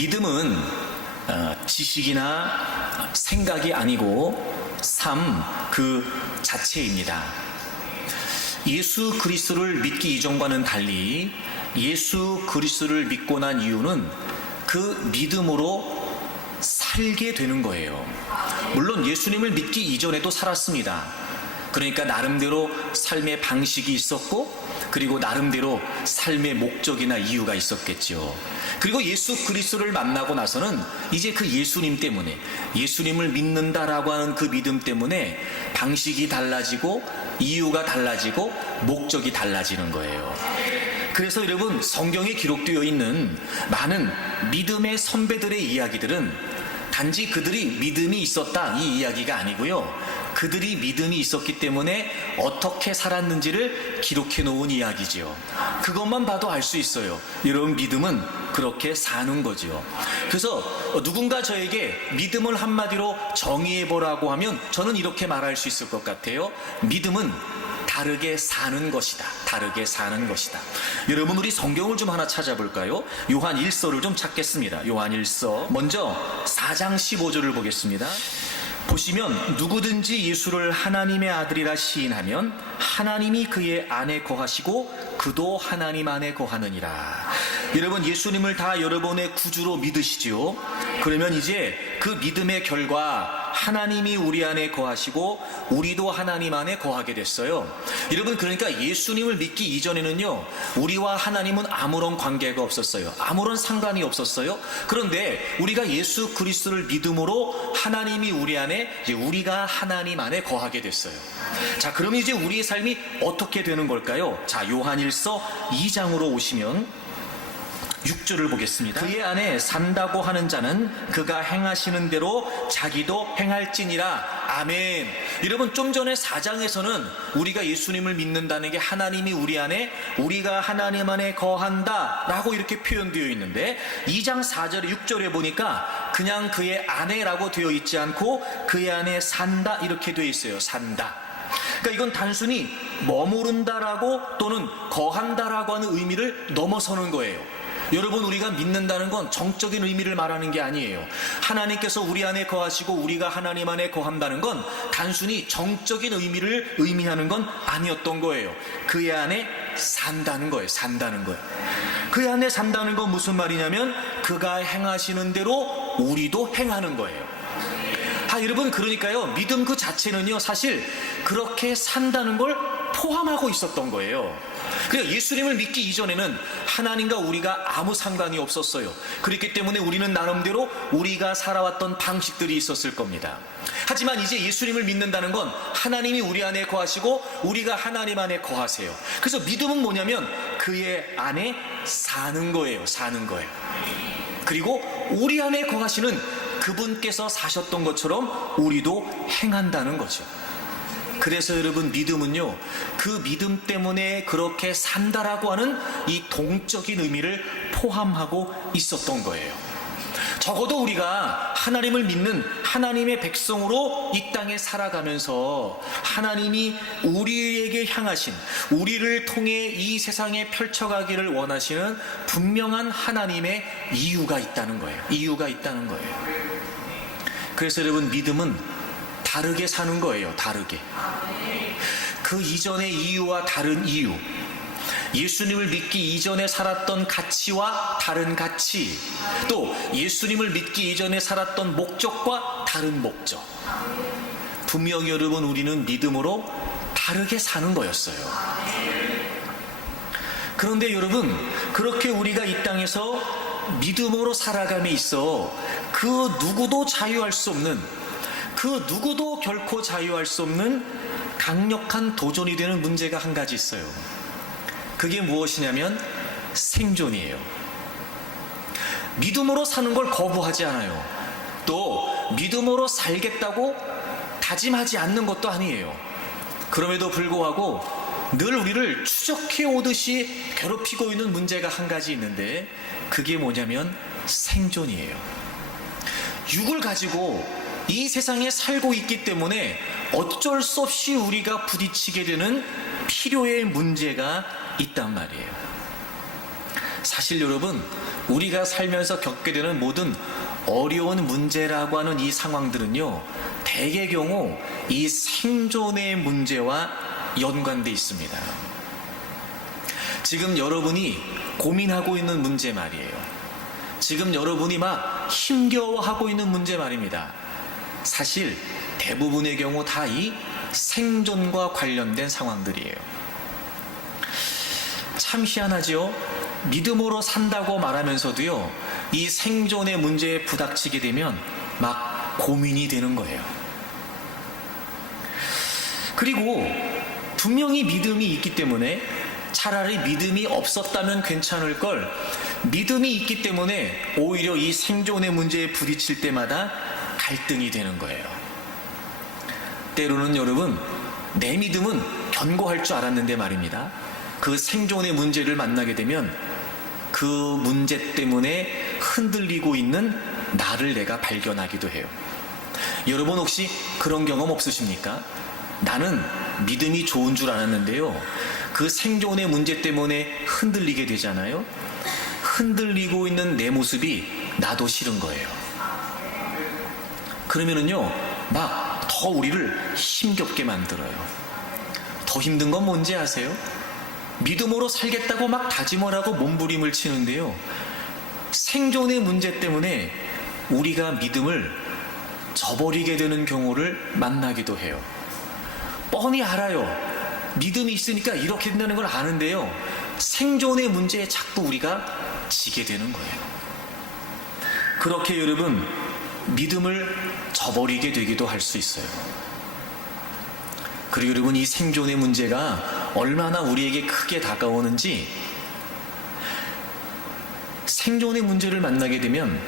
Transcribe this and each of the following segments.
믿음은 지식이나 생각이 아니고 삶 그 자체입니다. 예수 그리스도를 믿기 이전과는 달리 예수 그리스도를 믿고 난 이유는 그 믿음으로 살게 되는 거예요. 물론 예수님을 믿기 이전에도 살았습니다. 그러니까 나름대로 삶의 방식이 있었고, 그리고 나름대로 삶의 목적이나 이유가 있었겠죠. 그리고 예수 그리스도를 만나고 나서는 이제 그 예수님 때문에, 예수님을 믿는다라고 하는 그 믿음 때문에 방식이 달라지고 이유가 달라지고 목적이 달라지는 거예요. 그래서 여러분, 성경에 기록되어 있는 많은 믿음의 선배들의 이야기들은 단지 그들이 믿음이 있었다 이 이야기가 아니고요, 그들이 믿음이 있었기 때문에 어떻게 살았는지를 기록해 놓은 이야기지요. 그것만 봐도 알 수 있어요. 여러분, 믿음은 그렇게 사는 거죠. 그래서 누군가 저에게 믿음을 한마디로 정의해 보라고 하면 저는 이렇게 말할 수 있을 것 같아요. 믿음은 다르게 사는 것이다. 다르게 사는 것이다. 여러분, 우리 성경을 좀 하나 찾아볼까요? 요한 1서를 좀 찾겠습니다. 요한 1서 먼저 4장 15절을 보겠습니다. 보시면 누구든지 예수를 하나님의 아들이라 시인하면 하나님이 그의 안에 거하시고 그도 하나님 안에 거하느니라. 여러분, 예수님을 다 여러분의 구주로 믿으시지요? 그러면 이제 그 믿음의 결과 하나님이 우리 안에 거하시고 우리도 하나님 안에 거하게 됐어요. 여러분, 그러니까 예수님을 믿기 이전에는요, 우리와 하나님은 아무런 관계가 없었어요. 아무런 상관이 없었어요. 그런데 우리가 예수 그리스도를 믿음으로 하나님이 우리 안에, 이제 우리가 하나님 안에 거하게 됐어요. 자, 그럼 이제 우리의 삶이 어떻게 되는 걸까요? 자, 요한일서 2장으로 오시면 6절을 보겠습니다. 그의 안에 산다고 하는 자는 그가 행하시는 대로 자기도 행할지니라. 아멘. 여러분, 좀 전에 4장에서는 우리가 예수님을 믿는다는 게 하나님이 우리 안에, 우리가 하나님 안에 거한다 라고 이렇게 표현되어 있는데, 2장 4절에 6절에 보니까 그냥 그의 안에라고 되어 있지 않고 그의 안에 산다 이렇게 되어 있어요. 산다. 그러니까 이건 단순히 머무른다라고 또는 거한다라고 하는 의미를 넘어서는 거예요. 여러분, 우리가 믿는다는 건 정적인 의미를 말하는 게 아니에요. 하나님께서 우리 안에 거하시고 우리가 하나님 안에 거한다는 건 단순히 정적인 의미를 의미하는 건 아니었던 거예요. 그의 안에 산다는 거예요. 산다는 거예요. 그의 안에 산다는 건 무슨 말이냐면 그가 행하시는 대로 우리도 행하는 거예요. 여러분, 그러니까요, 믿음 그 자체는요, 사실 그렇게 산다는 걸 포함하고 있었던 거예요. 그러니까 예수님을 믿기 이전에는 하나님과 우리가 아무 상관이 없었어요. 그렇기 때문에 우리는 나름대로 우리가 살아왔던 방식들이 있었을 겁니다. 하지만 이제 예수님을 믿는다는 건 하나님이 우리 안에 거하시고 우리가 하나님 안에 거하세요. 그래서 믿음은 뭐냐면 그의 안에 사는 거예요. 사는 거예요. 그리고 우리 안에 거하시는 그분께서 사셨던 것처럼 우리도 행한다는 거죠. 그래서 여러분, 믿음은요, 그 믿음 때문에 그렇게 산다라고 하는 이 동적인 의미를 포함하고 있었던 거예요. 적어도 우리가 하나님을 믿는 하나님의 백성으로 이 땅에 살아가면서 하나님이 우리에게 향하신, 우리를 통해 이 세상에 펼쳐가기를 원하시는 분명한 하나님의 이유가 있다는 거예요. 이유가 있다는 거예요. 그래서 여러분, 믿음은 다르게 사는 거예요. 다르게. 그 이전의 이유와 다른 이유, 예수님을 믿기 이전에 살았던 가치와 다른 가치, 또 예수님을 믿기 이전에 살았던 목적과 다른 목적. 분명히 여러분, 우리는 믿음으로 다르게 사는 거였어요. 그런데 여러분, 그렇게 우리가 이 땅에서 믿음으로 살아감에 있어 그 누구도 자유할 수 없는, 그 누구도 결코 자유할 수 없는 강력한 도전이 되는 문제가 한 가지 있어요. 그게 무엇이냐면 생존이에요. 믿음으로 사는 걸 거부하지 않아요. 또 믿음으로 살겠다고 다짐하지 않는 것도 아니에요. 그럼에도 불구하고 늘 우리를 추적해 오듯이 괴롭히고 있는 문제가 한 가지 있는데, 그게 뭐냐면 생존이에요. 육을 가지고 이 세상에 살고 있기 때문에 어쩔 수 없이 우리가 부딪히게 되는 필요의 문제가 있단 말이에요. 사실 여러분, 우리가 살면서 겪게 되는 모든 어려운 문제라고 하는 이 상황들은요, 대개 경우 이 생존의 문제와 연관되어 있습니다. 지금 여러분이 고민하고 있는 문제 말이에요. 지금 여러분이 막 힘겨워하고 있는 문제 말입니다. 사실 대부분의 경우 다 이 생존과 관련된 상황들이에요. 참 희한하지요? 믿음으로 산다고 말하면서도요, 이 생존의 문제에 부닥치게 되면 막 고민이 되는 거예요. 그리고 분명히 믿음이 있기 때문에 차라리 믿음이 없었다면 괜찮을 걸, 믿음이 있기 때문에 오히려 이 생존의 문제에 부딪힐 때마다 갈등이 되는 거예요. 때로는 여러분, 내 믿음은 견고할 줄 알았는데 말입니다, 그 생존의 문제를 만나게 되면 그 문제 때문에 흔들리고 있는 나를 내가 발견하기도 해요. 여러분 혹시 그런 경험 없으십니까? 나는 믿음이 좋은 줄 알았는데요, 그 생존의 문제 때문에 흔들리게 되잖아요. 흔들리고 있는 내 모습이 나도 싫은 거예요. 그러면은요, 막 더 우리를 힘겹게 만들어요. 더 힘든 건 뭔지 아세요? 믿음으로 살겠다고 막 다짐을 하고 몸부림을 치는데요, 생존의 문제 때문에 우리가 믿음을 저버리게 되는 경우를 만나기도 해요. 뻔히 알아요. 믿음이 있으니까 이렇게 된다는 걸 아는데요, 생존의 문제에 자꾸 우리가 지게 되는 거예요. 그렇게 여러분, 믿음을 저버리게 되기도 할 수 있어요. 그리고 여러분, 이 생존의 문제가 얼마나 우리에게 크게 다가오는지, 생존의 문제를 만나게 되면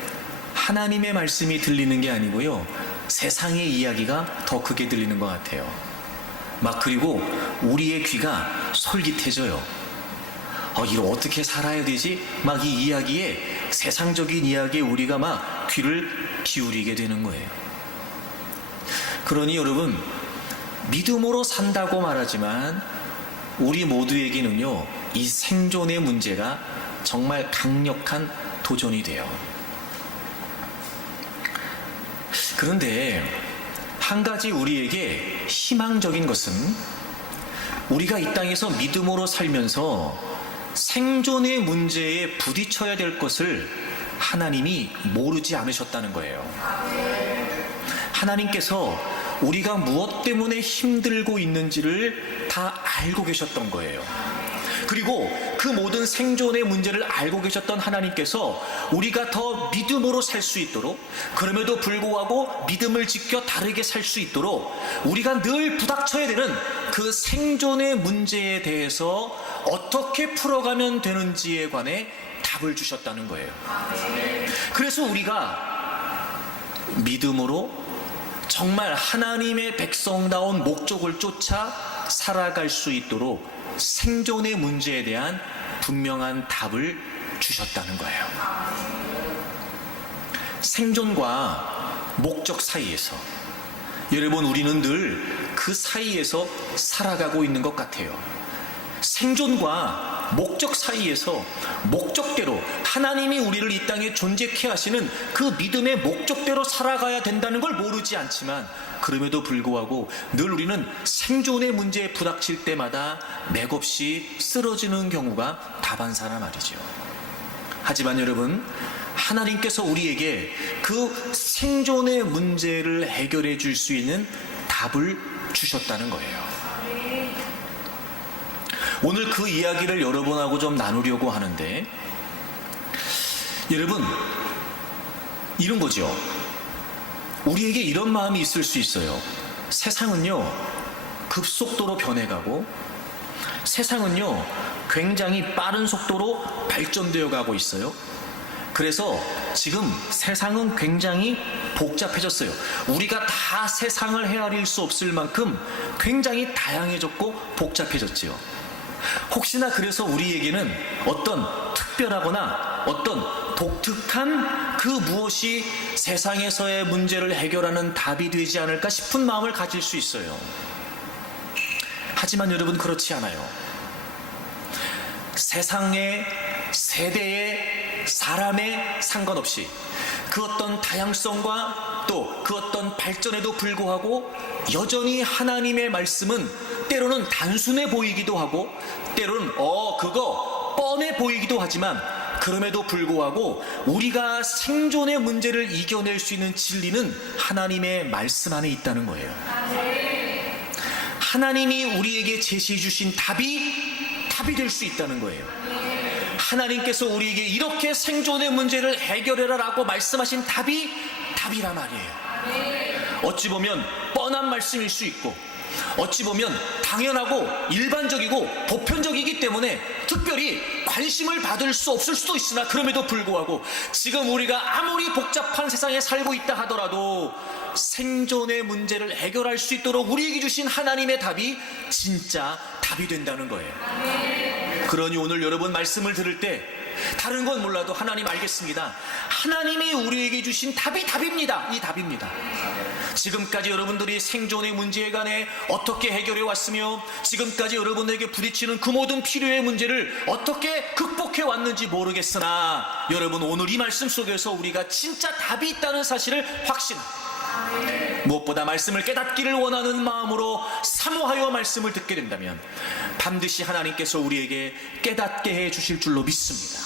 하나님의 말씀이 들리는 게 아니고요, 세상의 이야기가 더 크게 들리는 것 같아요. 막 그리고 우리의 귀가 솔깃해져요. 이걸 어떻게 살아야 되지? 막 이 이야기에, 세상적인 이야기에 우리가 막 귀를 기울이게 되는 거예요. 그러니 여러분, 믿음으로 산다고 말하지만 우리 모두에게는요, 이 생존의 문제가 정말 강력한 도전이 돼요. 그런데 한 가지 우리에게 희망적인 것은, 우리가 이 땅에서 믿음으로 살면서 생존의 문제에 부딪혀야 될 것을 하나님이 모르지 않으셨다는 거예요. 하나님께서 우리가 무엇 때문에 힘들고 있는지를 다 알고 계셨던 거예요. 그리고 그 모든 생존의 문제를 알고 계셨던 하나님께서 우리가 더 믿음으로 살 수 있도록, 그럼에도 불구하고 믿음을 지켜 다르게 살 수 있도록 우리가 늘 부닥쳐야 되는 그 생존의 문제에 대해서 어떻게 풀어가면 되는지에 관해 답을 주셨다는 거예요. 그래서 우리가 믿음으로 정말 하나님의 백성다운 목적을 쫓아 살아갈 수 있도록 생존의 문제에 대한 분명한 답을 주셨다는 거예요. 생존과 목적 사이에서, 여러분, 우리는 늘 그 사이에서 살아가고 있는 것 같아요. 생존과 목적 사이에서 목적대로, 하나님이 우리를 이 땅에 존재케 하시는 그 믿음의 목적대로 살아가야 된다는 걸 모르지 않지만, 그럼에도 불구하고 늘 우리는 생존의 문제에 부닥칠 때마다 맥없이 쓰러지는 경우가 다반사라 말이죠. 하지만 여러분, 하나님께서 우리에게 그 생존의 문제를 해결해 줄 수 있는 답을 주셨다는 거예요. 오늘 그 이야기를 여러분하고 좀 나누려고 하는데, 여러분, 이런 거죠. 우리에게 이런 마음이 있을 수 있어요. 세상은요, 급속도로 변해가고, 세상은요, 굉장히 빠른 속도로 발전되어 가고 있어요. 그래서 지금 세상은 굉장히 복잡해졌어요. 우리가 다 세상을 헤아릴 수 없을 만큼 굉장히 다양해졌고 복잡해졌지요. 혹시나 그래서 우리에게는 어떤 특별하거나 어떤 독특한 그 무엇이 세상에서의 문제를 해결하는 답이 되지 않을까 싶은 마음을 가질 수 있어요. 하지만 여러분, 그렇지 않아요. 세상의 세대의 사람에 상관없이 그 어떤 다양성과 또 그 어떤 발전에도 불구하고 여전히 하나님의 말씀은 때로는 단순해 보이기도 하고 때로는 그거 뻔해 보이기도 하지만 그럼에도 불구하고 우리가 생존의 문제를 이겨낼 수 있는 진리는 하나님의 말씀 안에 있다는 거예요. 하나님이 우리에게 제시해 주신 답이 될 수 있다는 거예요. 하나님께서 우리에게 이렇게 생존의 문제를 해결해라 라고 말씀하신 답이란 말이에요. 어찌 보면 뻔한 말씀일 수 있고 어찌 보면 당연하고 일반적이고 보편적이기 때문에 특별히 관심을 받을 수 없을 수도 있으나 그럼에도 불구하고 지금 우리가 아무리 복잡한 세상에 살고 있다 하더라도 생존의 문제를 해결할 수 있도록 우리에게 주신 하나님의 답이 진짜 답이 된다는 거예요. 그러니 오늘 여러분 말씀을 들을 때 다른 건 몰라도 하나님 알겠습니다. 하나님이 우리에게 주신 답입니다. 이 답입니다. 지금까지 여러분들이 생존의 문제에 관해 어떻게 해결해 왔으며 지금까지 여러분에게 부딪히는 그 모든 필요의 문제를 어떻게 극복해 왔는지 모르겠으나 여러분 오늘 이 말씀 속에서 우리가 진짜 답이 있다는 사실을 무엇보다 말씀을 깨닫기를 원하는 마음으로 사모하여 말씀을 듣게 된다면 반드시 하나님께서 우리에게 깨닫게 해 주실 줄로 믿습니다.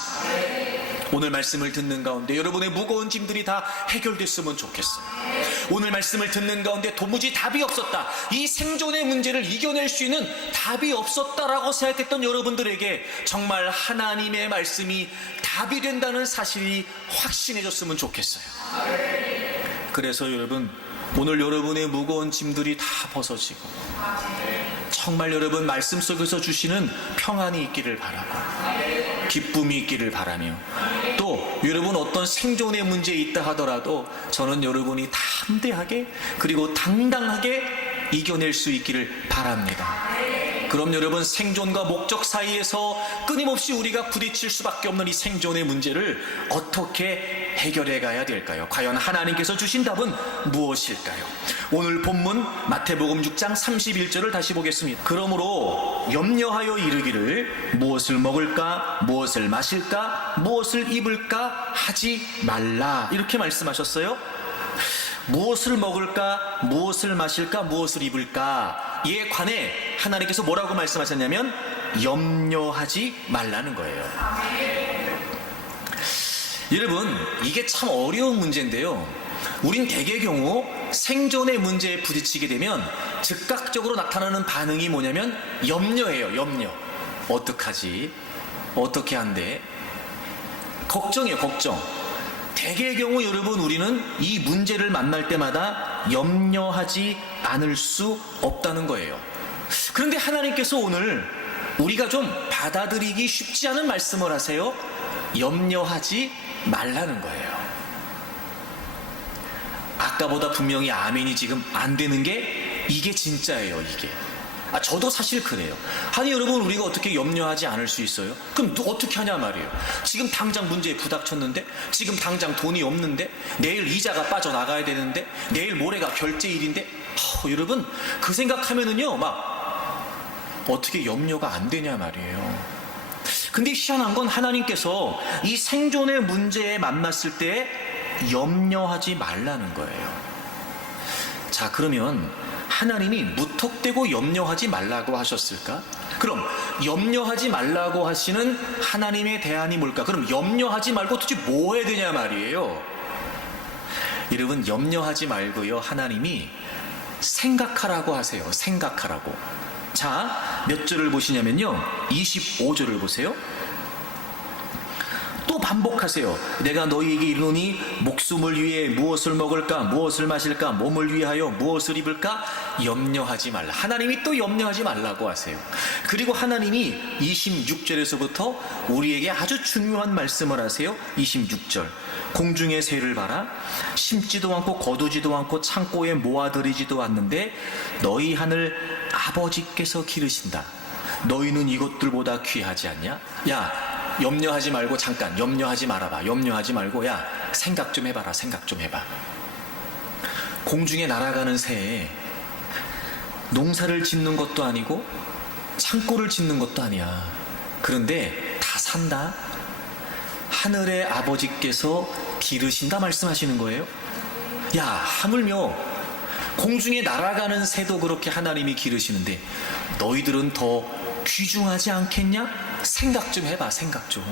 오늘 말씀을 듣는 가운데 여러분의 무거운 짐들이 다 해결됐으면 좋겠어요. 오늘 말씀을 듣는 가운데 도무지 답이 없었다, 이 생존의 문제를 이겨낼 수 있는 답이 없었다라고 생각했던 여러분들에게 정말 하나님의 말씀이 답이 된다는 사실이 확신해졌으면 좋겠어요. 그래서 여러분 오늘 여러분의 무거운 짐들이 다 벗어지고 정말 여러분 말씀 속에서 주시는 평안이 있기를 바라고 기쁨이 있기를 바라며 또 여러분 어떤 생존의 문제에 있다 하더라도 저는 여러분이 담대하게 그리고 당당하게 이겨낼 수 있기를 바랍니다. 그럼 여러분 생존과 목적 사이에서 끊임없이 우리가 부딪힐 수밖에 없는 이 생존의 문제를 어떻게 해결해 가야 될까요? 과연 하나님께서 주신 답은 무엇일까요? 오늘 본문 마태복음 6장 31절을 다시 보겠습니다. 그러므로 염려하여 이르기를 무엇을 먹을까 무엇을 마실까 무엇을 입을까 하지 말라 이렇게 말씀하셨어요. 무엇을 먹을까 무엇을 마실까 무엇을 입을까 이에 관해 하나님께서 뭐라고 말씀하셨냐면 염려하지 말라는 거예요. 여러분 이게 참 어려운 문제인데요, 우린 대개 경우 생존의 문제에 부딪히게 되면 즉각적으로 나타나는 반응이 뭐냐면 염려예요. 염려. 어떡하지? 어떻게 한대? 걱정이에요. 걱정. 대개의 경우 여러분 우리는 이 문제를 만날 때마다 염려하지 않을 수 없다는 거예요. 그런데 하나님께서 오늘 우리가 좀 받아들이기 쉽지 않은 말씀을 하세요. 염려하지 말라는 거예요. 아까보다 분명히 아멘이 지금 안 되는 게 이게 진짜예요. 이게 저도 사실 그래요. 아니 여러분 우리가 어떻게 염려하지 않을 수 있어요? 그럼 어떻게 하냐 말이에요. 지금 당장 문제에 부닥쳤는데 지금 당장 돈이 없는데 내일 이자가 빠져나가야 되는데 내일 모레가 결제일인데 여러분 그 생각하면은요 막 어떻게 염려가 안 되냐 말이에요. 근데 희한한 건 하나님께서 이 생존의 문제에 만났을 때 염려하지 말라는 거예요. 자 그러면 하나님이 무턱대고 염려하지 말라고 하셨을까? 그럼 염려하지 말라고 하시는 하나님의 대안이 뭘까? 그럼 염려하지 말고 도대체 뭐 해야 되냐 말이에요. 여러분 염려하지 말고요, 하나님이 생각하라고 하세요. 생각하라고. 자, 몇 절을 보시냐면요 25절을 보세요. 또 반복하세요. 내가 너희에게 이르노니 목숨을 위해 무엇을 먹을까 무엇을 마실까 몸을 위하여 무엇을 입을까 염려하지 말라. 하나님이 또 염려하지 말라고 하세요. 그리고 하나님이 26절에서부터 우리에게 아주 중요한 말씀을 하세요. 26절 공중의 새를 봐라. 심지도 않고 거두지도 않고 창고에 모아들이지도 않는데 너희 하늘 아버지께서 기르신다. 너희는 이것들보다 귀하지 않냐? 야 염려하지 말고 잠깐 염려하지 말아봐. 염려하지 말고 야 생각 좀 해봐라. 생각 좀 해봐. 공중에 날아가는 새에 농사를 짓는 것도 아니고 창고를 짓는 것도 아니야. 그런데 다 산다. 하늘의 아버지께서 기르신다 말씀하시는 거예요. 야, 하물며 공중에 날아가는 새도 그렇게 하나님이 기르시는데 너희들은 더 귀중하지 않겠냐? 생각 좀 해봐, 생각 좀.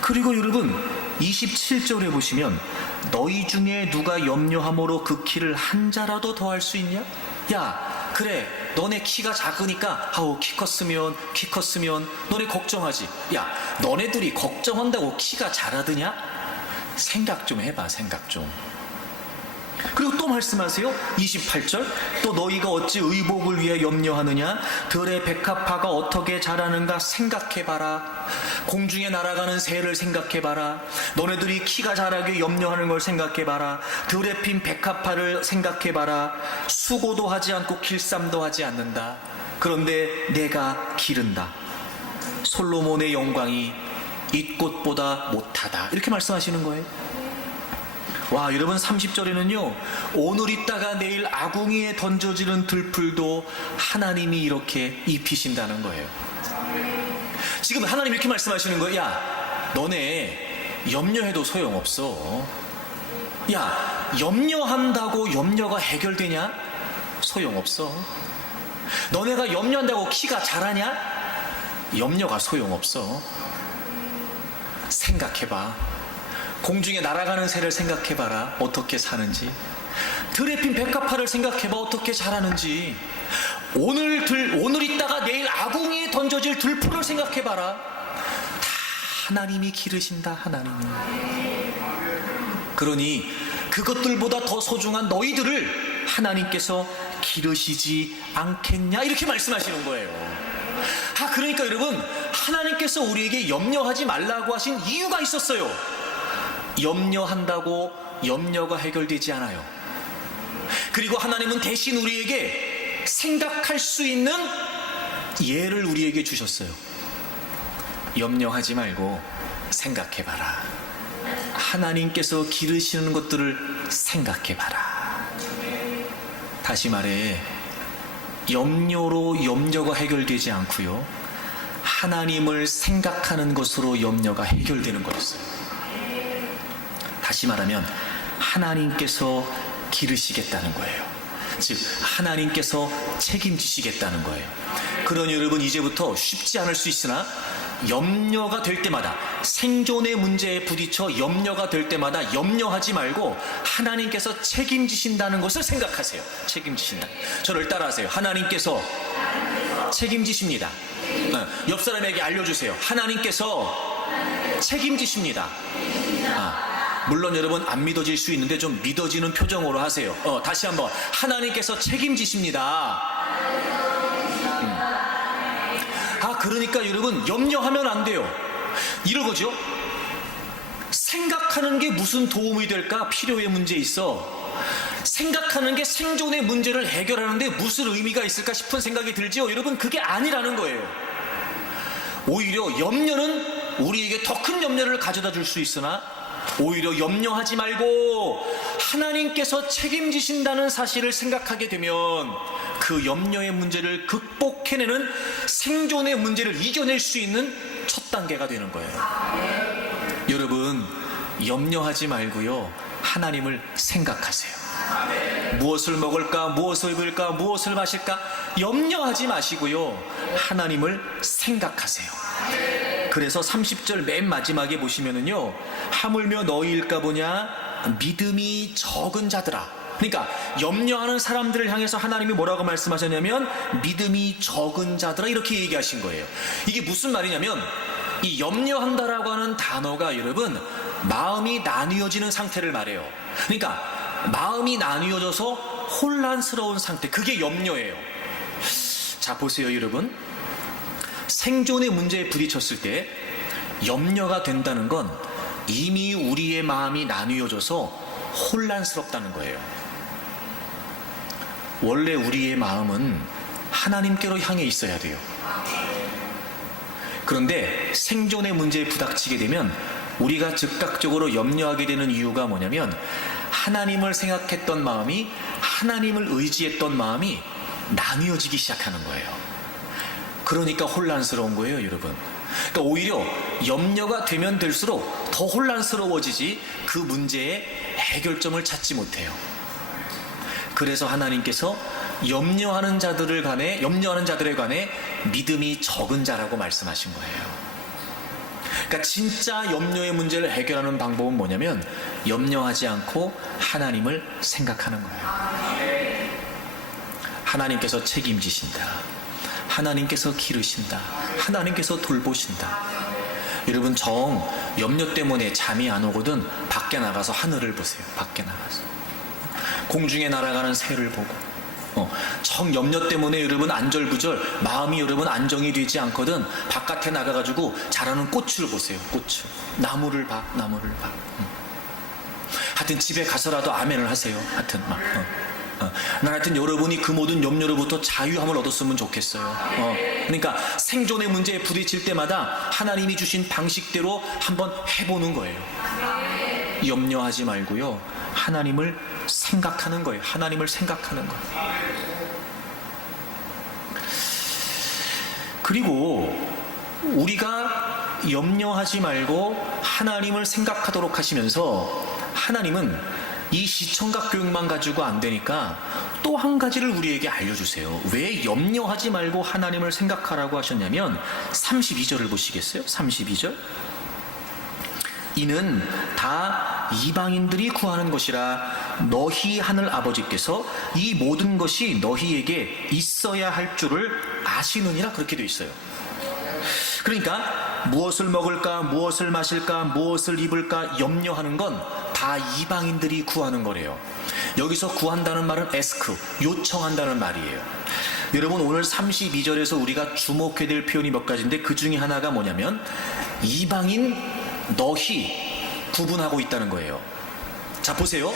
그리고 여러분 27절에 보시면 너희 중에 누가 염려함으로 그 키를 한 자라도 더할 수 있냐? 야, 그래, 너네 키가 작으니까 키 컸으면 너네 걱정하지. 야, 너네들이 걱정한다고 키가 자라드냐? 생각 좀 해봐, 생각 좀. 그리고 또 말씀하세요. 28절, 또 너희가 어찌 의복을 위해 염려하느냐? 들의 백합화가 어떻게 자라는가 생각해봐라. 공중에 날아가는 새를 생각해봐라. 너네들이 키가 자라게 염려하는 걸 생각해봐라. 들에 핀 백합화를 생각해봐라. 수고도 하지 않고 길쌈도 하지 않는다. 그런데 내가 기른다. 솔로몬의 영광이 이 꽃보다 못하다. 이렇게 말씀하시는 거예요. 와, 여러분 30절에는요, 오늘 있다가 내일 아궁이에 던져지는 들풀도 하나님이 이렇게 입히신다는 거예요. 지금 하나님 이렇게 말씀하시는 거예요. 야, 너네 염려해도 소용없어. 야, 염려한다고 염려가 해결되냐? 소용없어. 너네가 염려한다고 키가 자라냐? 염려가 소용없어. 생각해봐. 공중에 날아가는 새를 생각해봐라. 어떻게 사는지. 들에 핀 백합화를 생각해봐. 어떻게 자라는지. 오늘 있다가 내일 아궁이에 던져질 들풀을 생각해봐라. 다 하나님이 기르신다. 하나님이. 그러니 그것들보다 더 소중한 너희들을 하나님께서 기르시지 않겠냐? 이렇게 말씀하시는 거예요. 그러니까 여러분, 하나님께서 우리에게 염려하지 말라고 하신 이유가 있었어요. 염려한다고 염려가 해결되지 않아요. 그리고 하나님은 대신 우리에게 생각할 수 있는 예를 우리에게 주셨어요. 염려하지 말고 생각해봐라. 하나님께서 기르시는 것들을 생각해봐라. 다시 말해, 염려로 염려가 해결되지 않고요, 하나님을 생각하는 것으로 염려가 해결되는 거였어요. 다시 말하면 하나님께서 기르시겠다는 거예요. 즉 하나님께서 책임지시겠다는 거예요. 그러니 여러분, 이제부터 쉽지 않을 수 있으나 염려가 될 때마다, 생존의 문제에 부딪혀 염려가 될 때마다 염려하지 말고 하나님께서 책임지신다는 것을 생각하세요. 책임지신다. 저를 따라하세요. 하나님께서 책임지십니다. 옆 사람에게 알려주세요. 하나님께서 책임지십니다. 물론 여러분 안 믿어질 수 있는데 좀 믿어지는 표정으로 하세요. 다시 한번. 하나님께서 책임지십니다. 그러니까 여러분, 염려하면 안 돼요. 이러거죠. 생각하는 게 무슨 도움이 될까? 필요의 문제 있어. 생각하는 게 생존의 문제를 해결하는데 무슨 의미가 있을까 싶은 생각이 들지요. 여러분, 그게 아니라는 거예요. 오히려 염려는 우리에게 더 큰 염려를 가져다 줄 수 있으나, 오히려 염려하지 말고 하나님께서 책임지신다는 사실을 생각하게 되면 그 염려의 문제를 극복해내는, 생존의 문제를 이겨낼 수 있는 첫 단계가 되는 거예요. 여러분, 염려하지 말고요, 하나님을 생각하세요. 무엇을 먹을까, 무엇을 입을까, 무엇을 마실까, 염려하지 마시고요, 하나님을 생각하세요. 그래서 30절 맨 마지막에 보시면은요, 하물며 너희일까 보냐, 믿음이 적은 자들아. 그러니까 염려하는 사람들을 향해서 하나님이 뭐라고 말씀하셨냐면, 믿음이 적은 자들아, 이렇게 얘기하신 거예요. 이게 무슨 말이냐면, 이 염려한다라고 하는 단어가 여러분, 마음이 나뉘어지는 상태를 말해요. 그러니까 마음이 나뉘어져서 혼란스러운 상태, 그게 염려예요. 자, 보세요 여러분, 생존의 문제에 부딪혔을 때 염려가 된다는 건 이미 우리의 마음이 나뉘어져서 혼란스럽다는 거예요. 원래 우리의 마음은 하나님께로 향해 있어야 돼요. 그런데 생존의 문제에 부닥치게 되면 우리가 즉각적으로 염려하게 되는 이유가 뭐냐면, 하나님을 생각했던 마음이, 하나님을 의지했던 마음이 나뉘어지기 시작하는 거예요. 그러니까 혼란스러운 거예요 여러분. 그러니까 오히려 염려가 되면 될수록 더 혼란스러워지지 그 문제의 해결점을 찾지 못해요. 그래서 하나님께서 염려하는 자들에 관해 믿음이 적은 자라고 말씀하신 거예요. 그러니까 진짜 염려의 문제를 해결하는 방법은 뭐냐면 염려하지 않고 하나님을 생각하는 거예요. 하나님께서 책임지신다. 하나님께서 기르신다. 하나님께서 돌보신다. 여러분, 염려 때문에 잠이 안 오거든 밖에 나가서 하늘을 보세요. 밖에 나가서 공중에 날아가는 새를 보고, 염려 때문에 여러분 안절부절 마음이 여러분 안정이 되지 않거든 바깥에 나가가지고 자라는 꽃을 보세요. 꽃을, 나무를 봐. 하여튼 집에 가서라도 아멘을 하세요. 하여튼 여러분이 그 모든 염려로부터 자유함을 얻었으면 좋겠어요. 그러니까 생존의 문제에 부딪힐 때마다 하나님이 주신 방식대로 한번 해보는 거예요. 염려하지 말고요, 하나님을 생각하는 거예요. 하나님을 생각하는 거예요. 그리고 우리가 염려하지 말고 하나님을 생각하도록 하시면서 하나님은 이 시청각 교육만 가지고 안 되니까 또 한 가지를 우리에게 알려주세요. 왜 염려하지 말고 하나님을 생각하라고 하셨냐면 32절을 보시겠어요? 32절. 이는 다 이방인들이 구하는 것이라 너희 하늘 아버지께서 이 모든 것이 너희에게 있어야 할 줄을 아시느니라. 그렇게 되어 있어요. 그러니까 무엇을 먹을까, 무엇을 마실까, 무엇을 입을까 염려하는 건 다 이방인들이 구하는 거래요. 여기서 구한다는 말은 에스크, 요청한다는 말이에요. 여러분, 오늘 32절에서 우리가 주목해야 될 표현이 몇 가지인데 그 중에 하나가 뭐냐면 이방인, 너희 구분하고 있다는 거예요. 자, 보세요.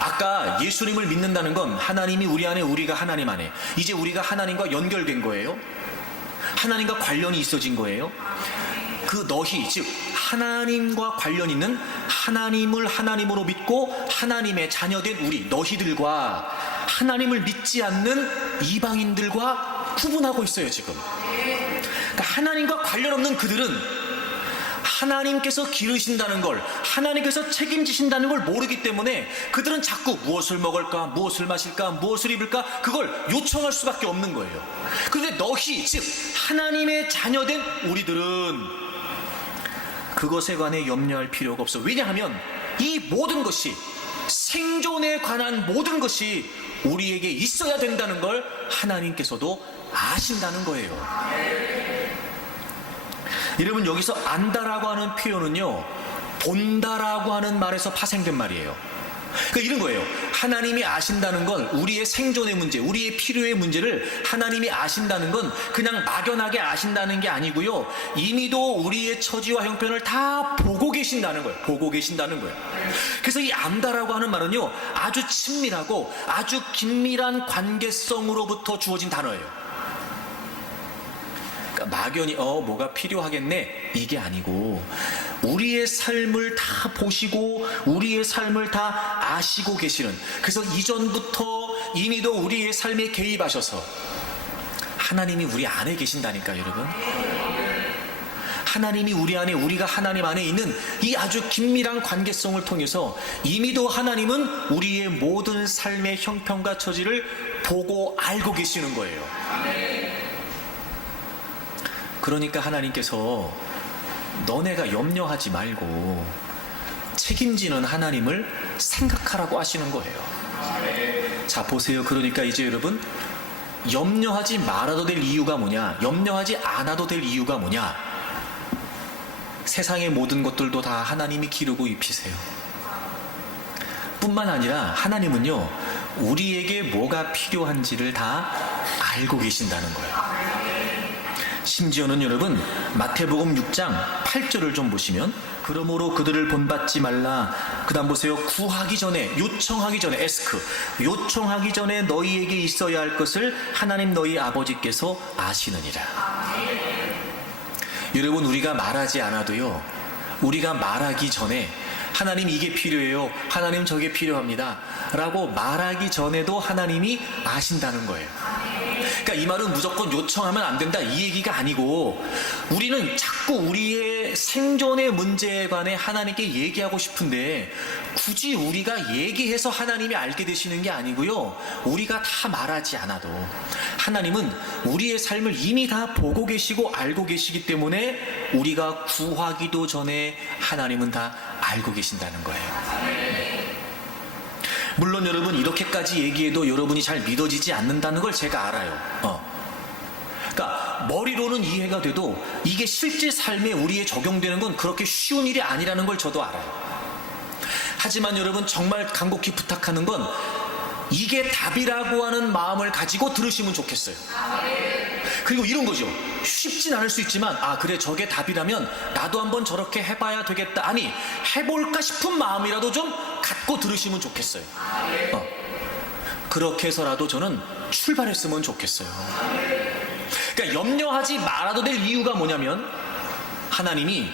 아까 예수님을 믿는다는 건 하나님이 우리 안에, 우리가 하나님 안에, 이제 우리가 하나님과 연결된 거예요. 하나님과 관련이 있어진 거예요. 그 너희, 즉 하나님과 관련 있는, 하나님을 하나님으로 믿고 하나님의 자녀된 우리 너희들과 하나님을 믿지 않는 이방인들과 구분하고 있어요. 지금 그러니까 하나님과 관련 없는 그들은 하나님께서 기르신다는 걸, 하나님께서 책임지신다는 걸 모르기 때문에 그들은 자꾸 무엇을 먹을까, 무엇을 마실까, 무엇을 입을까, 그걸 요청할 수밖에 없는 거예요. 그런데 너희, 즉 하나님의 자녀된 우리들은 그것에 관해 염려할 필요가 없어. 왜냐하면 이 모든 것이, 생존에 관한 모든 것이 우리에게 있어야 된다는 걸 하나님께서도 아신다는 거예요. 여러분, 여기서 안다라고 하는 표현은요, 본다라고 하는 말에서 파생된 말이에요. 그러니까 이런 거예요. 하나님이 아신다는 건 우리의 생존의 문제, 우리의 필요의 문제를 하나님이 아신다는 건 그냥 막연하게 아신다는 게 아니고요, 이미도 우리의 처지와 형편을 다 보고 계신다는 거예요. 보고 계신다는 거예요. 그래서 이 안다라고 하는 말은요, 아주 친밀하고 아주 긴밀한 관계성으로부터 주어진 단어예요. 막연히 뭐가 필요하겠네, 이게 아니고 우리의 삶을 다 보시고 우리의 삶을 다 아시고 계시는, 그래서 이전부터 이미도 우리의 삶에 개입하셔서 하나님이 우리 안에 계신다니까. 여러분, 하나님이 우리 안에, 우리가 하나님 안에 있는 이 아주 긴밀한 관계성을 통해서 이미도 하나님은 우리의 모든 삶의 형편과 처지를 보고 알고 계시는 거예요. 그러니까 하나님께서 너네가 염려하지 말고 책임지는 하나님을 생각하라고 하시는 거예요. 자, 보세요. 그러니까 이제 여러분, 염려하지 말아도 될 이유가 뭐냐, 염려하지 않아도 될 이유가 뭐냐. 세상의 모든 것들도 다 하나님이 기르고 입히세요. 뿐만 아니라 하나님은요, 우리에게 뭐가 필요한지를 다 알고 계신다는 거예요. 심지어는 여러분, 마태복음 6장 8절을 좀 보시면, 그러므로 그들을 본받지 말라. 그 다음 보세요. 구하기 전에, 요청하기 전에, 에스크, 요청하기 전에 너희에게 있어야 할 것을 하나님 너희 아버지께서 아시느니라. 여러분, 우리가 말하지 않아도요, 우리가 말하기 전에 하나님 이게 필요해요, 하나님 저게 필요합니다 라고 말하기 전에도 하나님이 아신다는 거예요. 그러니까 이 말은 무조건 요청하면 안 된다 이 얘기가 아니고, 우리는 자꾸 우리의 생존의 문제에 관해 하나님께 얘기하고 싶은데 굳이 우리가 얘기해서 하나님이 알게 되시는 게 아니고요, 우리가 다 말하지 않아도 하나님은 우리의 삶을 이미 다 보고 계시고 알고 계시기 때문에 우리가 구하기도 전에 하나님은 다 알고 계신다는 거예요. 물론 여러분, 이렇게까지 얘기해도 여러분이 잘 믿어지지 않는다는 걸 제가 알아요. 그러니까 머리로는 이해가 돼도 이게 실제 삶에 우리에 적용되는 건 그렇게 쉬운 일이 아니라는 걸 저도 알아요. 하지만 여러분, 정말 간곡히 부탁하는 건 이게 답이라고 하는 마음을 가지고 들으시면 좋겠어요. 그리고 이런 거죠. 쉽진 않을 수 있지만, 아 그래 저게 답이라면 나도 한번 저렇게 해봐야 되겠다, 아니 해볼까 싶은 마음이라도 좀 갖고 들으시면 좋겠어요. 그렇게 해서라도 저는 출발했으면 좋겠어요. 그러니까 염려하지 말아도 될 이유가 뭐냐면, 하나님이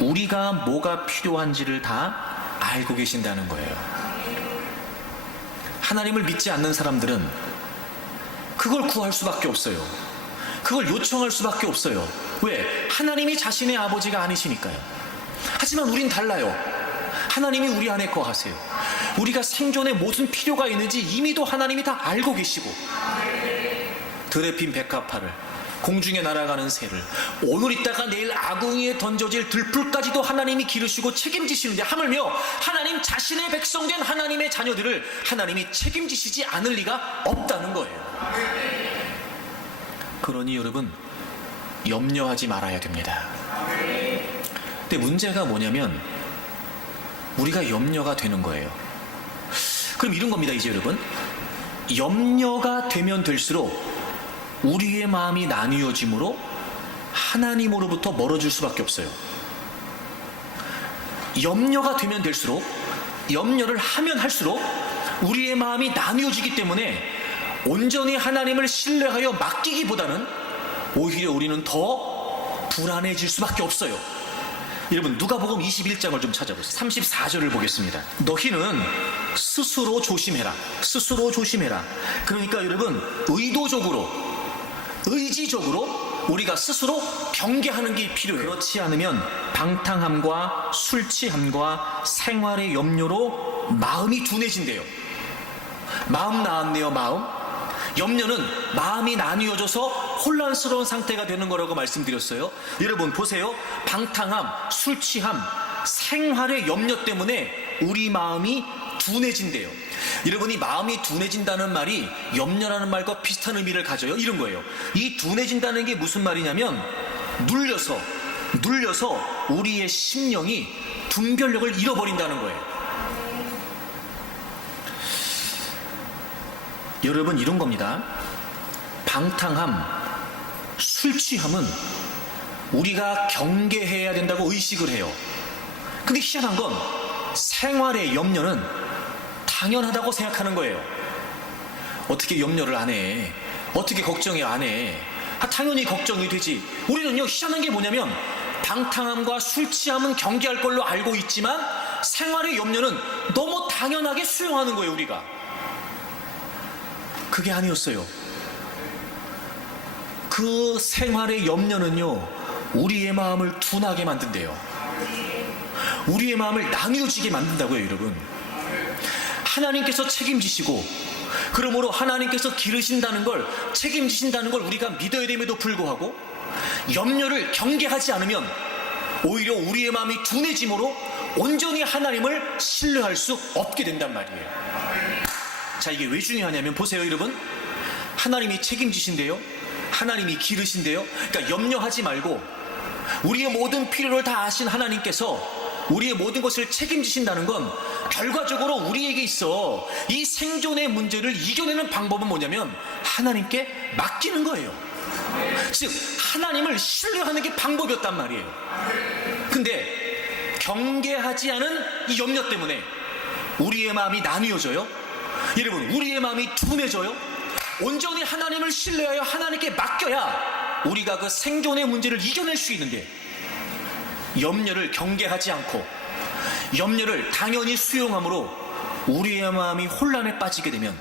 우리가 뭐가 필요한지를 다 알고 계신다는 거예요. 하나님을 믿지 않는 사람들은 그걸 구할 수밖에 없어요. 그걸 요청할 수밖에 없어요. 왜? 하나님이 자신의 아버지가 아니시니까요. 하지만 우린 달라요. 하나님이 우리 안에 거하세요. 우리가 생존에 무슨 필요가 있는지 이미도 하나님이 다 알고 계시고, 들에 핀 백합화를, 공중에 날아가는 새를, 오늘 있다가 내일 아궁이에 던져질 들풀까지도 하나님이 기르시고 책임지시는데, 하물며 하나님 자신의 백성된 하나님의 자녀들을 하나님이 책임지시지 않을 리가 없다는 거예요. 그러니 여러분, 염려하지 말아야 됩니다. 근데 문제가 뭐냐면 우리가 염려가 되는 거예요. 그럼 이런 겁니다. 이제 여러분, 염려가 되면 될수록 우리의 마음이 나뉘어짐으로 하나님으로부터 멀어질 수밖에 없어요. 염려가 되면 될수록, 염려를 하면 할수록 우리의 마음이 나뉘어지기 때문에 온전히 하나님을 신뢰하여 맡기기보다는 오히려 우리는 더 불안해질 수밖에 없어요. 여러분, 누가복음 21장을 좀 찾아보세요. 34절을 보겠습니다. 너희는 스스로 조심해라. 스스로 조심해라. 그러니까 여러분, 의도적으로, 의지적으로 우리가 스스로 경계하는 게 필요해요. 그렇지 않으면 방탕함과 술 취함과 생활의 염려로 마음이 둔해진대요. 마음 나왔네요. 마음. 염려는 마음이 나뉘어져서 혼란스러운 상태가 되는 거라고 말씀드렸어요. 여러분 보세요. 방탕함, 술 취함, 생활의 염려 때문에 우리 마음이 둔해진대요. 여러분이 마음이 둔해진다는 말이 염려라는 말과 비슷한 의미를 가져요. 이런 거예요. 이 둔해진다는 게 무슨 말이냐면, 눌려서 우리의 심령이 분별력을 잃어버린다는 거예요. 여러분, 이런 겁니다. 방탕함, 술 취함은 우리가 경계해야 된다고 의식을 해요. 근데 희한한 건 생활의 염려는 당연하다고 생각하는 거예요. 어떻게 염려를 안 해? 어떻게 걱정이 안 해? 당연히 걱정이 되지. 우리는요, 희한한 게 뭐냐면 방탕함과 술 취함은 경계할 걸로 알고 있지만 생활의 염려는 너무 당연하게 수용하는 거예요. 우리가. 그게 아니었어요. 그 생활의 염려는요, 우리의 마음을 둔하게 만든대요. 우리의 마음을 나뉘어지게 만든다고요. 여러분, 하나님께서 책임지시고, 그러므로 하나님께서 기르신다는 걸, 책임지신다는 걸 우리가 믿어야 됨에도 불구하고 염려를 경계하지 않으면 오히려 우리의 마음이 둔해짐으로 온전히 하나님을 신뢰할 수 없게 된단 말이에요. 자, 이게 왜 중요하냐면 보세요. 여러분, 하나님이 책임지신대요. 하나님이 기르신대요. 그러니까 염려하지 말고 우리의 모든 필요를 다 아신 하나님께서 우리의 모든 것을 책임지신다는 건 결과적으로 우리에게 있어 이 생존의 문제를 이겨내는 방법은 뭐냐면 하나님께 맡기는 거예요. 즉 하나님을 신뢰하는 게 방법이었단 말이에요. 근데 경계하지 않은 이 염려 때문에 우리의 마음이 나뉘어져요. 여러분, 우리의 마음이 둔해져요. 온전히 하나님을 신뢰하여 하나님께 맡겨야 우리가 그 생존의 문제를 이겨낼 수 있는데, 염려를 경계하지 않고 염려를 당연히 수용함으로 우리의 마음이 혼란에 빠지게 되면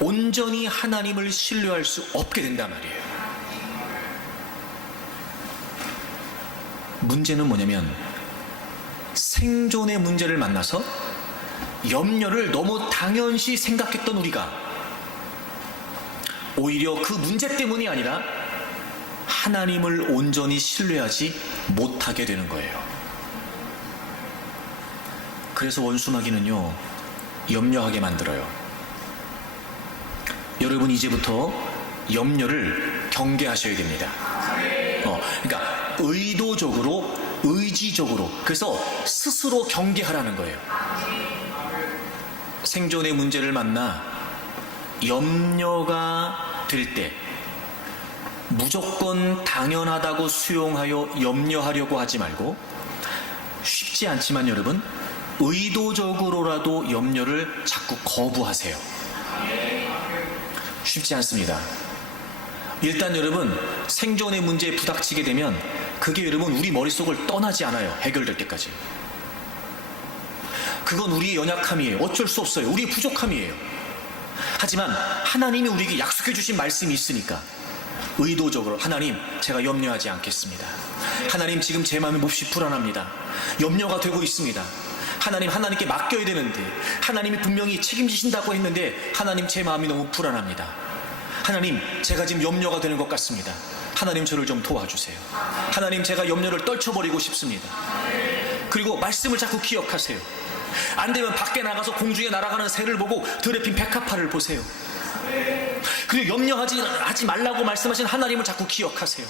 온전히 하나님을 신뢰할 수 없게 된단 말이에요. 문제는 뭐냐면 생존의 문제를 만나서 염려를 너무 당연시 생각했던 우리가 오히려 그 문제 때문이 아니라 하나님을 온전히 신뢰하지 못하게 되는 거예요. 그래서 원수마귀는요, 염려하게 만들어요. 여러분 이제부터 염려를 경계하셔야 됩니다. 그러니까 의도적으로, 의지적으로, 그래서 스스로 경계하라는 거예요. 생존의 문제를 만나 염려가 될 때 무조건 당연하다고 수용하여 염려하려고 하지 말고, 쉽지 않지만 여러분 의도적으로라도 염려를 자꾸 거부하세요. 쉽지 않습니다. 일단 여러분 생존의 문제에 부닥치게 되면 그게 여러분 우리 머릿속을 떠나지 않아요. 해결될 때까지. 그건 우리의 연약함이에요. 어쩔 수 없어요. 우리의 부족함이에요. 하지만 하나님이 우리에게 약속해 주신 말씀이 있으니까 의도적으로 하나님, 제가 염려하지 않겠습니다. 하나님, 지금 제 마음이 몹시 불안합니다. 염려가 되고 있습니다. 하나님, 하나님께 맡겨야 되는데, 하나님이 분명히 책임지신다고 했는데 하나님, 제 마음이 너무 불안합니다. 하나님, 제가 지금 염려가 되는 것 같습니다. 하나님, 저를 좀 도와주세요. 하나님, 제가 염려를 떨쳐버리고 싶습니다. 그리고 말씀을 자꾸 기억하세요. 안 되면 밖에 나가서 공중에 날아가는 새를 보고 들에 핀 백합화를 보세요. 그리고 염려하지 말라고 말씀하신 하나님을 자꾸 기억하세요.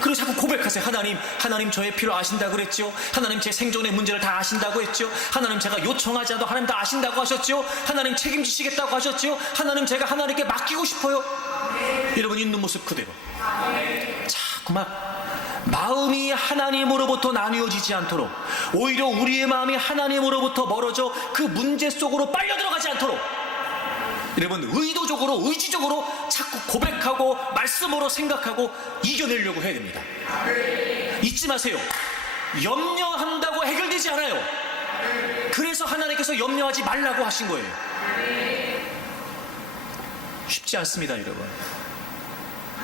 그리고 자꾸 고백하세요. 하나님, 하나님 저의 필요 아신다고 그랬죠. 하나님, 제 생존의 문제를 다 아신다고 했죠. 하나님, 제가 요청하지 않아도 하나님 다 아신다고 하셨죠. 하나님, 책임지시겠다고 하셨죠. 하나님, 제가 하나님께 맡기고 싶어요. 여러분 있는 모습 그대로 자꾸 막 마음이 하나님으로부터 나뉘어지지 않도록, 오히려 우리의 마음이 하나님으로부터 멀어져 그 문제 속으로 빨려 들어가지 않도록 여러분 의도적으로, 의지적으로 자꾸 고백하고 말씀으로 생각하고 이겨내려고 해야 됩니다. 잊지 마세요. 염려한다고 해결되지 않아요. 그래서 하나님께서 염려하지 말라고 하신 거예요. 쉽지 않습니다, 여러분.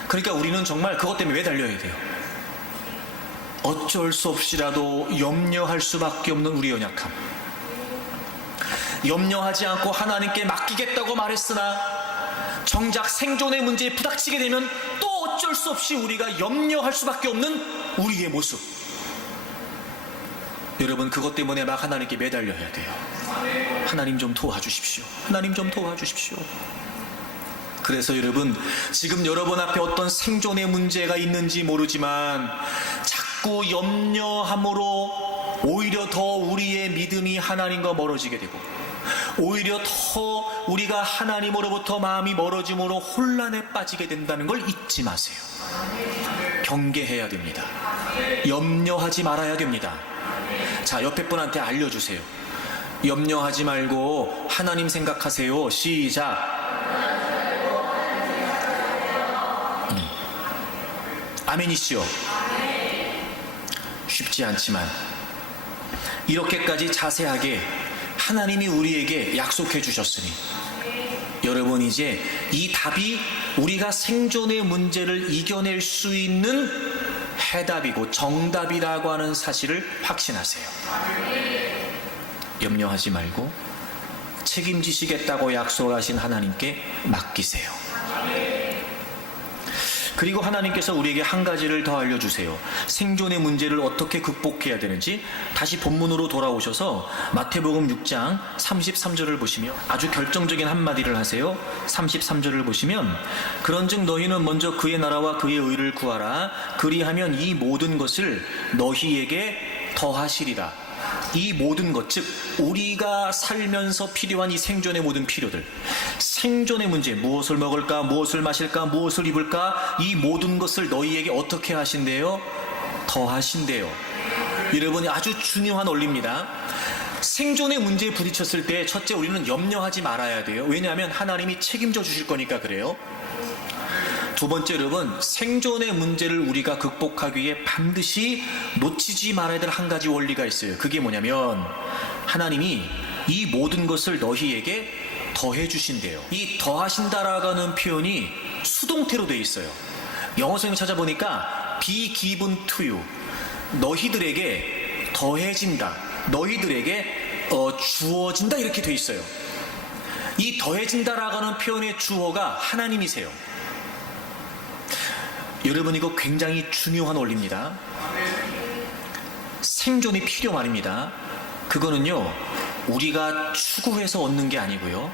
그러니까 우리는 정말 그것 때문에 매달려야 돼요. 어쩔 수 없이라도 염려할 수밖에 없는 우리 연약함. 염려하지 않고 하나님께 맡기겠다고 말했으나 정작 생존의 문제에 부닥치게 되면 또 어쩔 수 없이 우리가 염려할 수밖에 없는 우리의 모습. 여러분 그것 때문에 막 하나님께 매달려야 돼요. 하나님 좀 도와주십시오. 하나님 좀 도와주십시오. 그래서 여러분 지금 여러분 앞에 어떤 생존의 문제가 있는지 모르지만 자꾸 염려함으로 오히려 더 우리의 믿음이 하나님과 멀어지게 되고, 오히려 더 우리가 하나님으로부터 마음이 멀어짐으로 혼란에 빠지게 된다는 걸 잊지 마세요. 경계해야 됩니다. 염려하지 말아야 됩니다. 자, 옆에 분한테 알려주세요. 염려하지 말고 하나님 생각하세요. 시작. 아멘이시요. 쉽지 않지만 이렇게까지 자세하게 하나님이 우리에게 약속해 주셨으니 여러분 이제 이 답이 우리가 생존의 문제를 이겨낼 수 있는 해답이고 정답이라고 하는 사실을 확신하세요. 염려하지 말고 책임지시겠다고 약속하신 하나님께 맡기세요. 그리고 하나님께서 우리에게 한 가지를 더 알려주세요. 생존의 문제를 어떻게 극복해야 되는지 다시 본문으로 돌아오셔서 마태복음 6장 33절을 보시며 아주 결정적인 한마디를 하세요. 33절을 보시면 그런즉 너희는 먼저 그의 나라와 그의 의를 구하라. 그리하면 이 모든 것을 너희에게 더하시리라. 이 모든 것, 즉 우리가 살면서 필요한 이 생존의 모든 필요들, 생존의 문제, 무엇을 먹을까, 무엇을 마실까, 무엇을 입을까, 이 모든 것을 너희에게 어떻게 하신대요? 더하신대요. 여러분 아주 중요한 원리입니다. 생존의 문제에 부딪혔을 때 첫째 우리는 염려하지 말아야 돼요. 왜냐하면 하나님이 책임져 주실 거니까 그래요. 두 번째, 여러분, 생존의 문제를 우리가 극복하기 위해 반드시 놓치지 말아야 될 한 가지 원리가 있어요. 그게 뭐냐면 하나님이 이 모든 것을 너희에게 더해 주신대요. 이 더하신다라고 하는 표현이 수동태로 되어 있어요. 영어 성경 찾아보니까 be given to you, 너희들에게 더해진다, 너희들에게 주어진다, 이렇게 되어 있어요. 이 더해진다라고 하는 표현의 주어가 하나님이세요. 여러분, 이거 굉장히 중요한 원리입니다. 생존이 필요 말입니다. 그거는요, 우리가 추구해서 얻는 게 아니고요,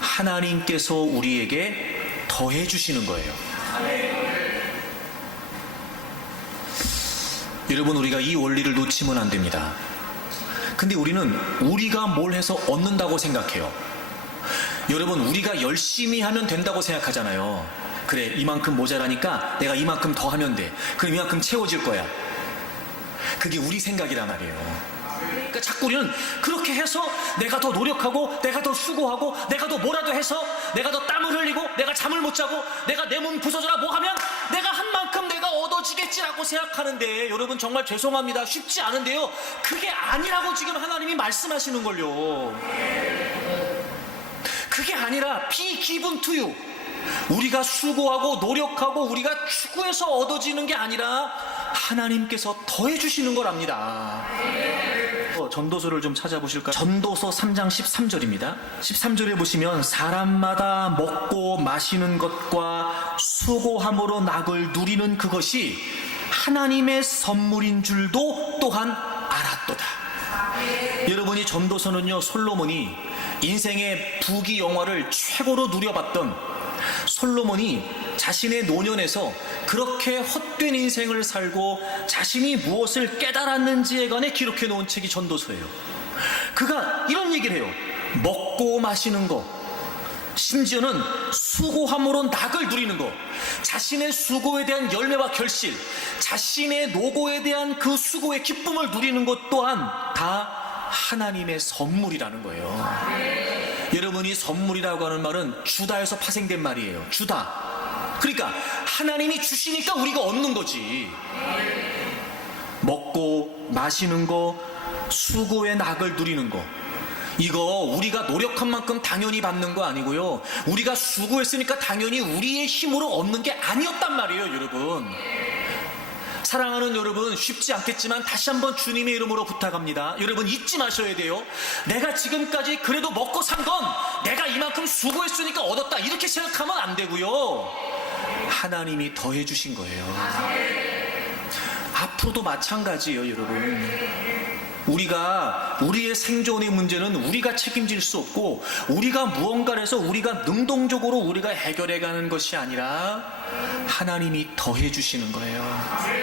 하나님께서 우리에게 더해 주시는 거예요. 여러분, 우리가 이 원리를 놓치면 안 됩니다. 근데 우리는 우리가 뭘 해서 얻는다고 생각해요. 여러분, 우리가 열심히 하면 된다고 생각하잖아요. 그래, 이만큼 모자라니까 내가 이만큼 더 하면 돼. 그럼 이만큼 채워질 거야. 그게 우리 생각이란 말이에요. 그러니까 자꾸 우리는 그렇게 해서 내가 더 노력하고, 내가 더 수고하고, 내가 더 뭐라도 해서, 내가 더 땀을 흘리고, 내가 잠을 못 자고, 내가 내 몸 부서져라 뭐 하면 내가 한 만큼 내가 얻어지겠지라고 생각하는데, 여러분 정말 죄송합니다. 쉽지 않은데요, 그게 아니라고 지금 하나님이 말씀하시는 걸요. 그게 아니라 be given to you, 우리가 수고하고 노력하고 우리가 추구해서 얻어지는 게 아니라 하나님께서 더해 주시는 거랍니다. 전도서를 좀 찾아보실까요? 전도서 3장 13절입니다. 13절에 보시면 사람마다 먹고 마시는 것과 수고함으로 낙을 누리는 그것이 하나님의 선물인 줄도 또한 알았도다. 여러분이 전도서는요, 솔로몬이 인생의 부귀 영화를 최고로 누려봤던 솔로몬이 자신의 노년에서 그렇게 헛된 인생을 살고 자신이 무엇을 깨달았는지에 관해 기록해 놓은 책이 전도서예요. 그가 이런 얘기를 해요. 먹고 마시는 것, 심지어는 수고함으로 낙을 누리는 것, 자신의 수고에 대한 열매와 결실, 자신의 노고에 대한 그 수고의 기쁨을 누리는 것 또한 다 하나님의 선물이라는 거예요. 여러분이 선물이라고 하는 말은 주다에서 파생된 말이에요. 주다. 그러니까 하나님이 주시니까 우리가 얻는 거지. 먹고 마시는 거, 수고의 낙을 누리는 거, 이거 우리가 노력한 만큼 당연히 받는 거 아니고요, 우리가 수고했으니까 당연히 우리의 힘으로 얻는 게 아니었단 말이에요. 여러분, 사랑하는 여러분, 쉽지 않겠지만 다시 한번 주님의 이름으로 부탁합니다. 여러분, 잊지 마셔야 돼요. 내가 지금까지 그래도 먹고 산 건 내가 이만큼 수고했으니까 얻었다, 이렇게 생각하면 안 되고요, 하나님이 더해 주신 거예요. 앞으로도 마찬가지예요. 여러분, 우리의 생존의 문제는 우리가 책임질 수 없고, 우리가 무언가를 해서 우리가 능동적으로 우리가 해결해 가는 것이 아니라 하나님이 더해 주시는 거예요.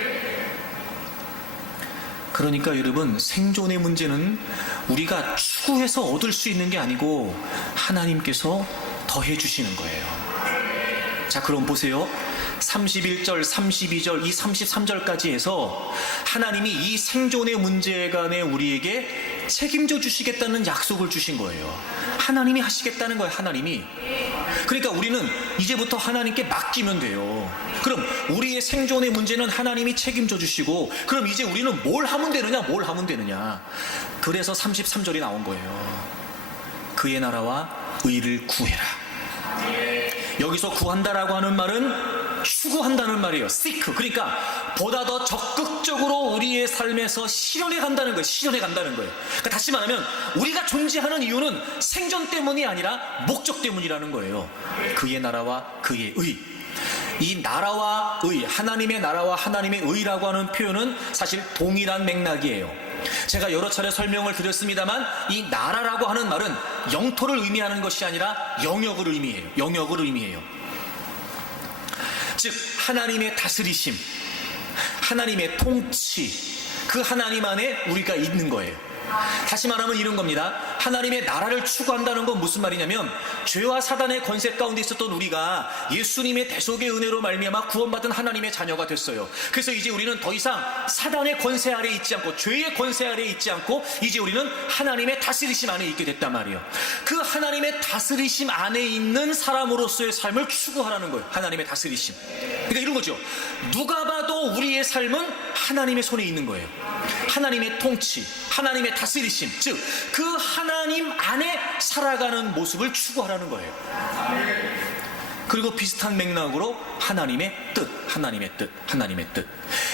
그러니까 여러분, 생존의 문제는 우리가 추구해서 얻을 수 있는 게 아니고 하나님께서 더해 주시는 거예요. 자, 그럼 보세요. 31절, 32절, 이 33절까지 해서 하나님이 이 생존의 문제에 관해 우리에게 책임져 주시겠다는 약속을 주신 거예요. 하나님이 하시겠다는 거예요. 하나님이. 그러니까 우리는 이제부터 하나님께 맡기면 돼요. 그럼 우리의 생존의 문제는 하나님이 책임져 주시고, 그럼 이제 우리는 뭘 하면 되느냐, 뭘 하면 되느냐. 그래서 33절이 나온 거예요. 그의 나라와 의를 구해라. 여기서 구한다라고 하는 말은 추구한다는 말이에요. seek. 그러니까 보다 더 적극적으로 우리의 삶에서 실현해 간다는 거예요. 실현해 간다는 거예요. 그러니까 다시 말하면 우리가 존재하는 이유는 생존 때문이 아니라 목적 때문이라는 거예요. 그의 나라와 그의 의. 이 나라와 의, 하나님의 나라와 하나님의 의라고 하는 표현은 사실 동일한 맥락이에요. 제가 여러 차례 설명을 드렸습니다만, 이 나라라고 하는 말은 영토를 의미하는 것이 아니라 영역을 의미해요. 영역을 의미해요. 즉 하나님의 다스리심, 하나님의 통치, 그 하나님 안에 우리가 있는 거예요. 다시 말하면 이런 겁니다. 하나님의 나라를 추구한다는 건 무슨 말이냐면, 죄와 사단의 권세 가운데 있었던 우리가 예수님의 대속의 은혜로 말미암아 구원받은 하나님의 자녀가 됐어요. 그래서 이제 우리는 더 이상 사단의 권세 아래에 있지 않고, 죄의 권세 아래에 있지 않고, 이제 우리는 하나님의 다스리심 안에 있게 됐단 말이에요. 그 하나님의 다스리심 안에 있는 사람으로서의 삶을 추구하라는 거예요. 하나님의 다스리심. 그러니까 이런 거죠. 누가 봐도 우리의 삶은 하나님의 손에 있는 거예요. 하나님의 통치, 하나님의 다스리심, 즉 그 하나님 안에 살아가는 모습을 추구하라는 거예요. 그리고 비슷한 맥락으로 하나님의 뜻, 하나님의 뜻, 하나님의 뜻.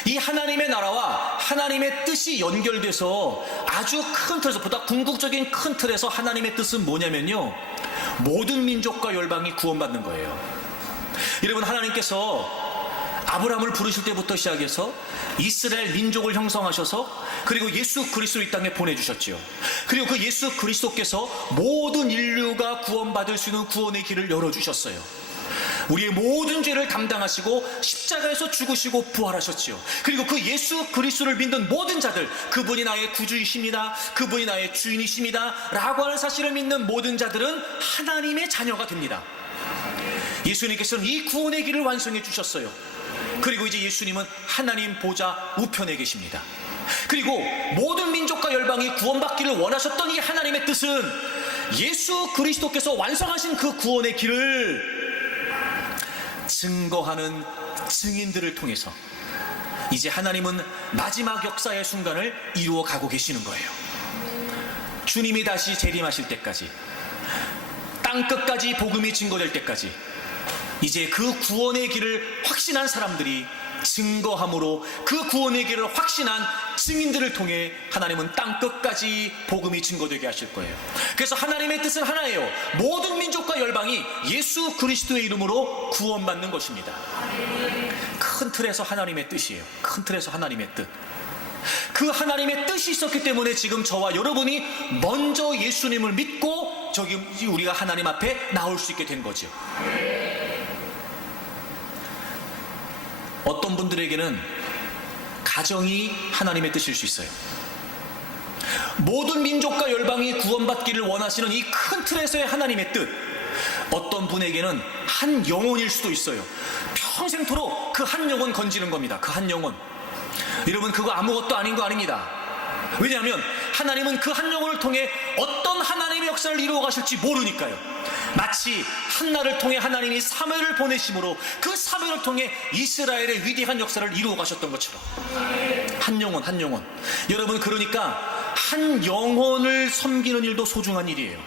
이 하나님의 나라와 하나님의 뜻이 연결돼서 아주 큰 틀에서, 보다 궁극적인 큰 틀에서 하나님의 뜻은 뭐냐면요, 모든 민족과 열방이 구원받는 거예요. 여러분, 하나님께서 아브라함을 부르실 때부터 시작해서 이스라엘 민족을 형성하셔서, 그리고 예수 그리스도를 이 땅에 보내주셨지요. 그리고 그 예수 그리스도께서 모든 인류가 구원받을 수 있는 구원의 길을 열어주셨어요. 우리의 모든 죄를 담당하시고 십자가에서 죽으시고 부활하셨지요. 그리고 그 예수 그리스도를 믿는 모든 자들, 그분이 나의 구주이십니다, 그분이 나의 주인이십니다 라고 하는 사실을 믿는 모든 자들은 하나님의 자녀가 됩니다. 예수님께서는 이 구원의 길을 완성해 주셨어요. 그리고 이제 예수님은 하나님 보좌 우편에 계십니다. 그리고 모든 민족과 열방이 구원받기를 원하셨던 이 하나님의 뜻은 예수 그리스도께서 완성하신 그 구원의 길을 증거하는 증인들을 통해서 이제 하나님은 마지막 역사의 순간을 이루어 가고 계시는 거예요. 주님이 다시 재림하실 때까지, 땅끝까지 복음이 증거될 때까지, 이제 그 구원의 길을 확신한 사람들이 증거함으로 그 구원의 길을 확신한 증인들을 통해 하나님은 땅끝까지 복음이 증거되게 하실 거예요. 그래서 하나님의 뜻은 하나예요. 모든 민족과 열방이 예수 그리스도의 이름으로 구원받는 것입니다. 큰 틀에서 하나님의 뜻이에요. 큰 틀에서 하나님의 뜻. 그 하나님의 뜻이 있었기 때문에 지금 저와 여러분이 먼저 예수님을 믿고 저기 우리가 하나님 앞에 나올 수 있게 된 거죠. 어떤 분들에게는 가정이 하나님의 뜻일 수 있어요. 모든 민족과 열방이 구원받기를 원하시는 이 큰 틀에서의 하나님의 뜻, 어떤 분에게는 한 영혼일 수도 있어요. 평생토록 그 한 영혼 건지는 겁니다. 그 한 영혼. 여러분, 그거 아무것도 아닌 거 아닙니다. 왜냐하면 하나님은 그 한 영혼을 통해 어떤 하나님의 역사를 이루어 가실지 모르니까요. 마치 한나를 통해 하나님이 사무엘을 보내심으로 그 사무엘을 통해 이스라엘의 위대한 역사를 이루어 가셨던 것처럼, 한 영혼, 한 영혼. 여러분, 그러니까 한 영혼을 섬기는 일도 소중한 일이에요.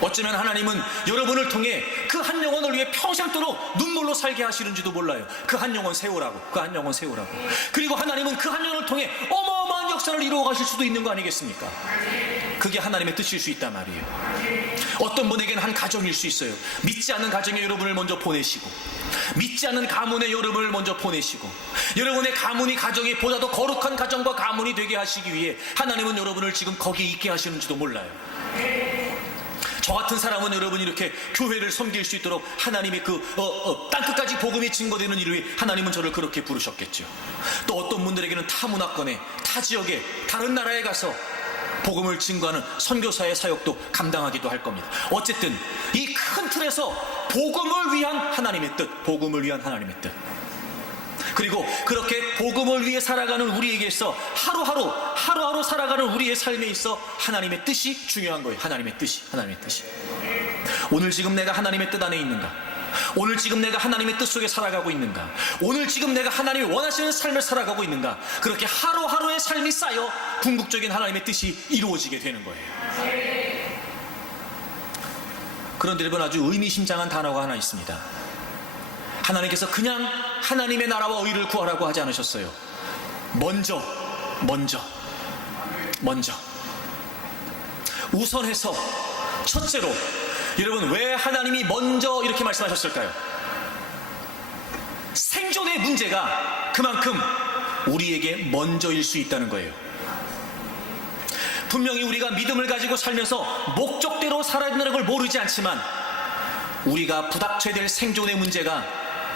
어쩌면 하나님은 여러분을 통해 그 한 영혼을 위해 평생도록 눈물로 살게 하시는지도 몰라요. 그 한 영혼 세우라고, 그 한 영혼 세우라고. 그리고 하나님은 그 한 영혼을 통해 어마어마한 역사를 이루어 가실 수도 있는 거 아니겠습니까? 그게 하나님의 뜻일 수 있단 말이에요. 어떤 분에게는 한 가정일 수 있어요. 믿지 않는 가정에 여러분을 먼저 보내시고, 믿지 않는 가문에 여러분을 먼저 보내시고, 여러분의 가문이 가정이 보다 더 거룩한 가정과 가문이 되게 하시기 위해 하나님은 여러분을 지금 거기에 있게 하시는지도 몰라요. 저 같은 사람은 여러분이 이렇게 교회를 섬길 수 있도록 하나님의 땅끝까지 복음이 증거되는 일을 위해 하나님은 저를 그렇게 부르셨겠죠. 또 어떤 분들에게는 타 문화권에, 타 지역에, 다른 나라에 가서 복음을 증거하는 선교사의 사역도 감당하기도 할 겁니다. 어쨌든 이 큰 틀에서 복음을 위한 하나님의 뜻, 복음을 위한 하나님의 뜻. 그리고 그렇게 복음을 위해 살아가는 우리에게서 하루하루 살아가는 우리의 삶에 있어 하나님의 뜻이 중요한 거예요. 하나님의 뜻이, 하나님의 뜻이. 오늘 지금 내가 하나님의 뜻 안에 있는가? 오늘 지금 내가 하나님의 뜻 속에 살아가고 있는가? 오늘 지금 내가 하나님이 원하시는 삶을 살아가고 있는가? 그렇게 하루하루의 삶이 쌓여 궁극적인 하나님의 뜻이 이루어지게 되는 거예요. 그런데 여러분, 아주 의미심장한 단어가 하나 있습니다. 하나님께서 그냥 하나님의 나라와 의를 구하라고 하지 않으셨어요. 먼저 우선해서, 첫째로. 여러분, 왜 하나님이 먼저 이렇게 말씀하셨을까요? 생존의 문제가 그만큼 우리에게 먼저일 수 있다는 거예요. 분명히 우리가 믿음을 가지고 살면서 목적대로 살아야 된다는 걸 모르지 않지만, 우리가 부닥쳐야 될 생존의 문제가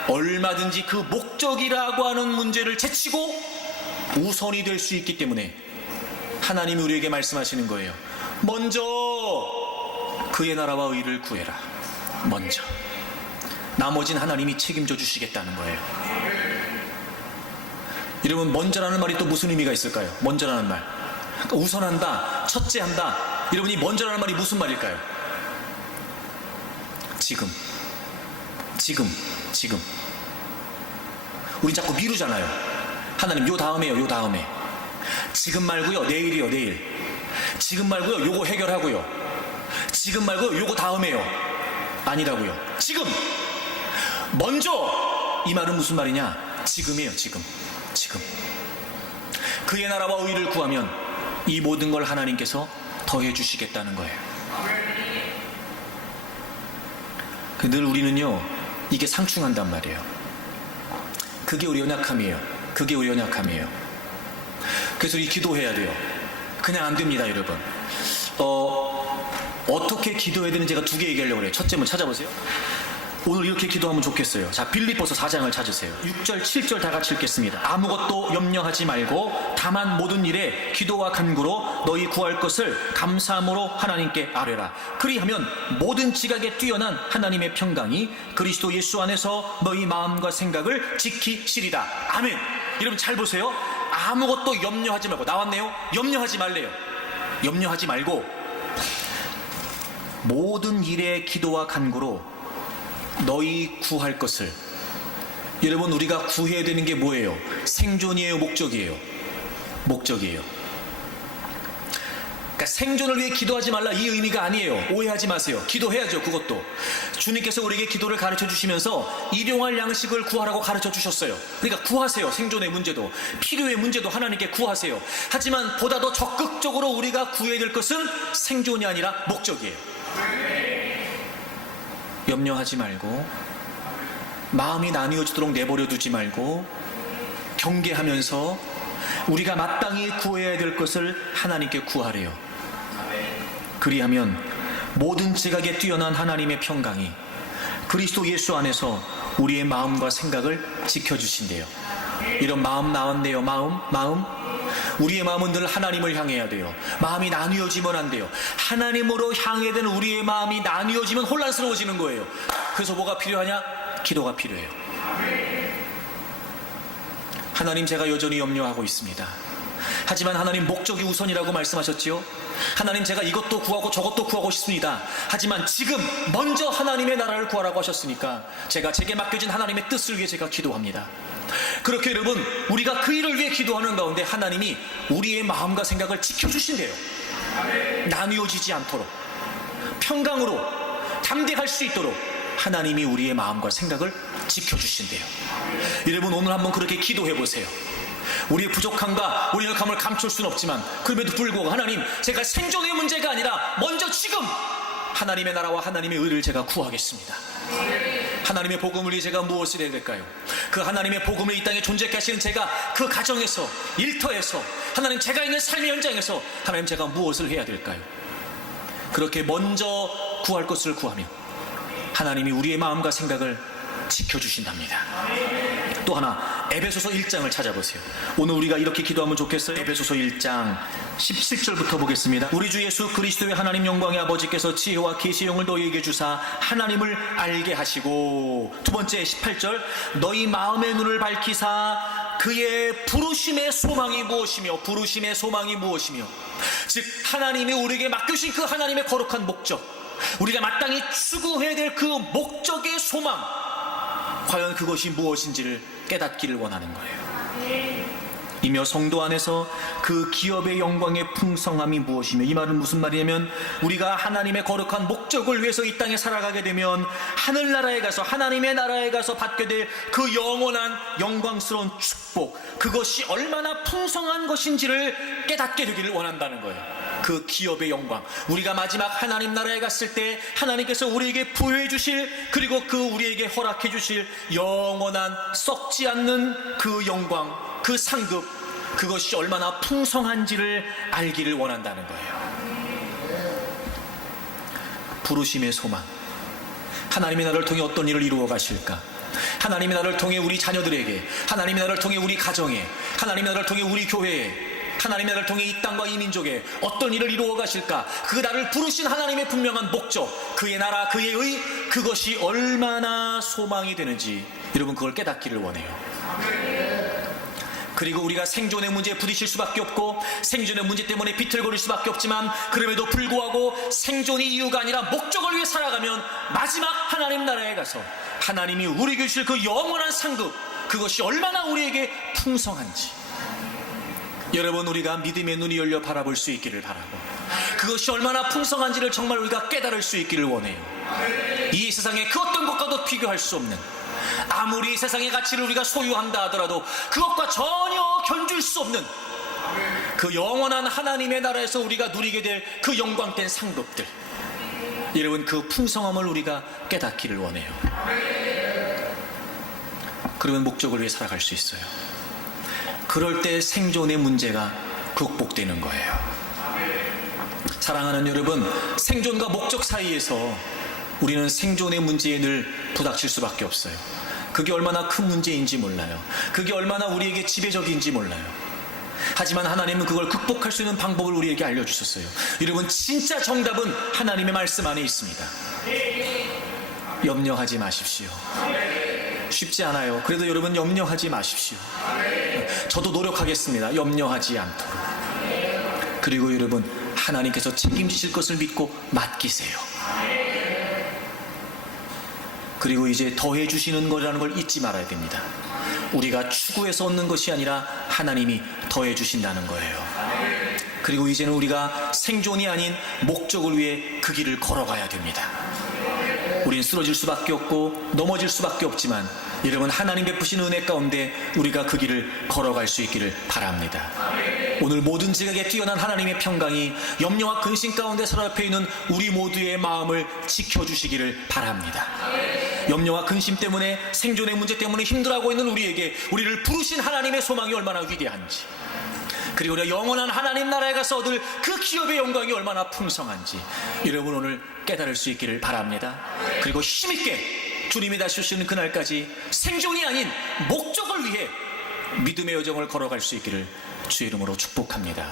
얼마든지 그 목적이라고 하는 문제를 제치고 우선이 될 수 있기 때문에 하나님이 우리에게 말씀하시는 거예요. 먼저 그의 나라와 의를 구해라. 먼저. 나머진 하나님이 책임져 주시겠다는 거예요. 여러분, 먼저라는 말이 또 무슨 의미가 있을까요? 먼저라는 말. 그러니까 우선한다, 첫째한다. 여러분이 먼저라는 말이 무슨 말일까요? 지금. 우리 자꾸 미루잖아요. 하나님, 요 다음에요, 요 다음에. 지금 말고요, 내일이요, 내일. 지금 말고요, 요거 해결하고요. 지금 말고요, 요거 다음에요. 아니라고요. 지금. 먼저. 이 말은 무슨 말이냐? 지금이에요, 지금. 그의 나라와 의를 구하면 이 모든 걸 하나님께서 더해 주시겠다는 거예요. 늘 우리는요, 이게 상충한단 말이에요. 그게 우리 연약함이에요. 그래서 우리 기도해야 돼요. 그냥 안 됩니다, 여러분. 어떻게 기도해야 되는지 제가 2개 얘기하려고 그래요. 첫째 한번 찾아보세요. 오늘 이렇게 기도하면 좋겠어요. 자, 빌립보서 4장을 찾으세요. 6절, 7절 다 같이 읽겠습니다. 아무것도 염려하지 말고 다만 모든 일에 기도와 간구로 너희 구할 것을 감사함으로 하나님께 아뢰라. 그리하면 모든 지각에 뛰어난 하나님의 평강이 그리스도 예수 안에서 너희 마음과 생각을 지키시리다. 아멘. 여러분 잘 보세요. 아무것도 염려하지 말고. 나왔네요. 염려하지 말래요. 염려하지 말고 모든 일에 기도와 간구로 너희 구할 것을. 여러분, 우리가 구해야 되는 게 뭐예요? 생존이에요, 목적이에요? 목적이에요. 그러니까 생존을 위해 기도하지 말라, 이 의미가 아니에요. 오해하지 마세요. 기도해야죠, 그것도. 주님께서 우리에게 기도를 가르쳐 주시면서 일용할 양식을 구하라고 가르쳐 주셨어요. 그러니까 구하세요. 생존의 문제도, 필요의 문제도 하나님께 구하세요. 하지만 보다 더 적극적으로 우리가 구해야 될 것은 생존이 아니라 목적이에요. 염려하지 말고, 마음이 나뉘어지도록 내버려 두지 말고, 경계하면서 우리가 마땅히 구해야 될 것을 하나님께 구하래요. 그리하면 모든 지각에 뛰어난 하나님의 평강이 그리스도 예수 안에서 우리의 마음과 생각을 지켜주신대요. 이런 마음 나왔네요. 마음. 우리의 마음은 늘 하나님을 향해야 돼요. 마음이 나뉘어지면 안 돼요. 하나님으로 향해야 되는 우리의 마음이 나뉘어지면 혼란스러워지는 거예요. 그래서 뭐가 필요하냐? 기도가 필요해요. 하나님, 제가 여전히 염려하고 있습니다. 하지만 하나님, 목적이 우선이라고 말씀하셨지요. 하나님, 제가 이것도 구하고 저것도 구하고 싶습니다. 하지만 지금 먼저 하나님의 나라를 구하라고 하셨으니까 제게 맡겨진 하나님의 뜻을 위해 제가 기도합니다. 그렇게 여러분, 우리가 그 일을 위해 기도하는 가운데 하나님이 우리의 마음과 생각을 지켜주신대요. 나뉘어지지 않도록, 평강으로 담대할 수 있도록 하나님이 우리의 마음과 생각을 지켜주신대요. 여러분, 오늘 한번 그렇게 기도해보세요. 우리의 부족함과 우리의 약함을 감출 수는 없지만 그럼에도 불구하고 하나님, 제가 생존의 문제가 아니라 먼저 지금 하나님의 나라와 하나님의 의를 제가 구하겠습니다. 하나님의 복음을 위해 제가 무엇을 해야 될까요? 그 하나님의 복음을 이 땅에 존재케 하시는 제가 그 가정에서, 일터에서, 하나님 제가 있는 삶의 현장에서 하나님, 제가 무엇을 해야 될까요? 그렇게 먼저 구할 것을 구하면 하나님이 우리의 마음과 생각을 지켜주신답니다. 또 하나, 에베소서 1장을 찾아보세요. 오늘 우리가 이렇게 기도하면 좋겠어요. 에베소서 1장 17절부터 보겠습니다. 우리 주 예수 그리스도의 하나님 영광의 아버지께서 지혜와 계시용을 너희에게 주사 하나님을 알게 하시고, 두 번째 18절, 너희 마음의 눈을 밝히사 그의 부르심의 소망이 무엇이며, 즉 하나님이 우리에게 맡겨주신 그 하나님의 거룩한 목적, 우리가 마땅히 추구해야 될 그 목적의 소망, 과연 그것이 무엇인지를 깨닫기를 원하는 거예요. 이며 성도 안에서 그 기업의 영광의 풍성함이 무엇이며, 이 말은 무슨 말이냐면, 우리가 하나님의 거룩한 목적을 위해서 이 땅에 살아가게 되면 하늘나라에 가서, 하나님의 나라에 가서 받게 될 그 영원한 영광스러운 축복, 그것이 얼마나 풍성한 것인지를 깨닫게 되기를 원한다는 거예요. 그 기업의 영광, 우리가 마지막 하나님 나라에 갔을 때 하나님께서 우리에게 부여해 주실, 그리고 그 우리에게 허락해 주실 영원한 썩지 않는 그 영광, 그 상급, 그것이 얼마나 풍성한지를 알기를 원한다는 거예요. 부르심의 소망, 하나님의 나라를 통해 어떤 일을 이루어 가실까? 하나님의 나라를 통해 우리 자녀들에게, 하나님의 나라를 통해 우리 가정에, 하나님의 나라를 통해 우리 교회에, 하나님의 나라를 통해 이 땅과 이 민족에 어떤 일을 이루어 가실까, 그 나를 부르신 하나님의 분명한 목적, 그의 나라, 그의 의, 그것이 얼마나 소망이 되는지 여러분 그걸 깨닫기를 원해요. 그리고 우리가 생존의 문제에 부딪힐 수밖에 없고 생존의 문제 때문에 비틀거릴 수밖에 없지만, 그럼에도 불구하고 생존이 이유가 아니라 목적을 위해 살아가면 마지막 하나님 나라에 가서 하나님이 우리에게 주실 그 영원한 상급, 그것이 얼마나 우리에게 풍성한지 여러분 우리가 믿음의 눈이 열려 바라볼 수 있기를 바라고, 그것이 얼마나 풍성한지를 정말 우리가 깨달을 수 있기를 원해요. 이 세상에 그 어떤 것과도 비교할 수 없는, 아무리 이 세상의 가치를 우리가 소유한다 하더라도 그것과 전혀 견줄 수 없는 그 영원한 하나님의 나라에서 우리가 누리게 될 그 영광된 상급들, 여러분 그 풍성함을 우리가 깨닫기를 원해요. 그러면 목적을 위해 살아갈 수 있어요. 그럴 때 생존의 문제가 극복되는 거예요. 사랑하는 여러분, 생존과 목적 사이에서 우리는 생존의 문제에 늘 부닥칠 수밖에 없어요. 그게 얼마나 큰 문제인지 몰라요. 그게 얼마나 우리에게 지배적인지 몰라요. 하지만 하나님은 그걸 극복할 수 있는 방법을 우리에게 알려주셨어요. 여러분 진짜 정답은 하나님의 말씀 안에 있습니다. 염려하지 마십시오. 쉽지 않아요. 그래도 여러분 염려하지 마십시오. 저도 노력하겠습니다. 염려하지 않도록. 그리고 여러분 하나님께서 책임지실 것을 믿고 맡기세요. 그리고 이제 더해 주시는 거라는 걸 잊지 말아야 됩니다. 우리가 추구해서 얻는 것이 아니라 하나님이 더해 주신다는 거예요. 그리고 이제는 우리가 생존이 아닌 목적을 위해 그 길을 걸어가야 됩니다. 우린 쓰러질 수밖에 없고 넘어질 수밖에 없지만 여러분 하나님 베푸신 은혜 가운데 우리가 그 길을 걸어갈 수 있기를 바랍니다. 오늘 모든 지각에 뛰어난 하나님의 평강이 염려와 근심 가운데 사로잡혀 있는 우리 모두의 마음을 지켜주시기를 바랍니다. 염려와 근심 때문에, 생존의 문제 때문에 힘들어하고 있는 우리에게 우리를 부르신 하나님의 소망이 얼마나 위대한지, 그리고 우리가 영원한 하나님 나라에 가서 얻을 그 기업의 영광이 얼마나 풍성한지 여러분 오늘 깨달을 수 있기를 바랍니다. 그리고 힘있게 주님이 다시 오시는 그날까지 생존이 아닌 목적을 위해 믿음의 여정을 걸어갈 수 있기를 주의 이름으로 축복합니다.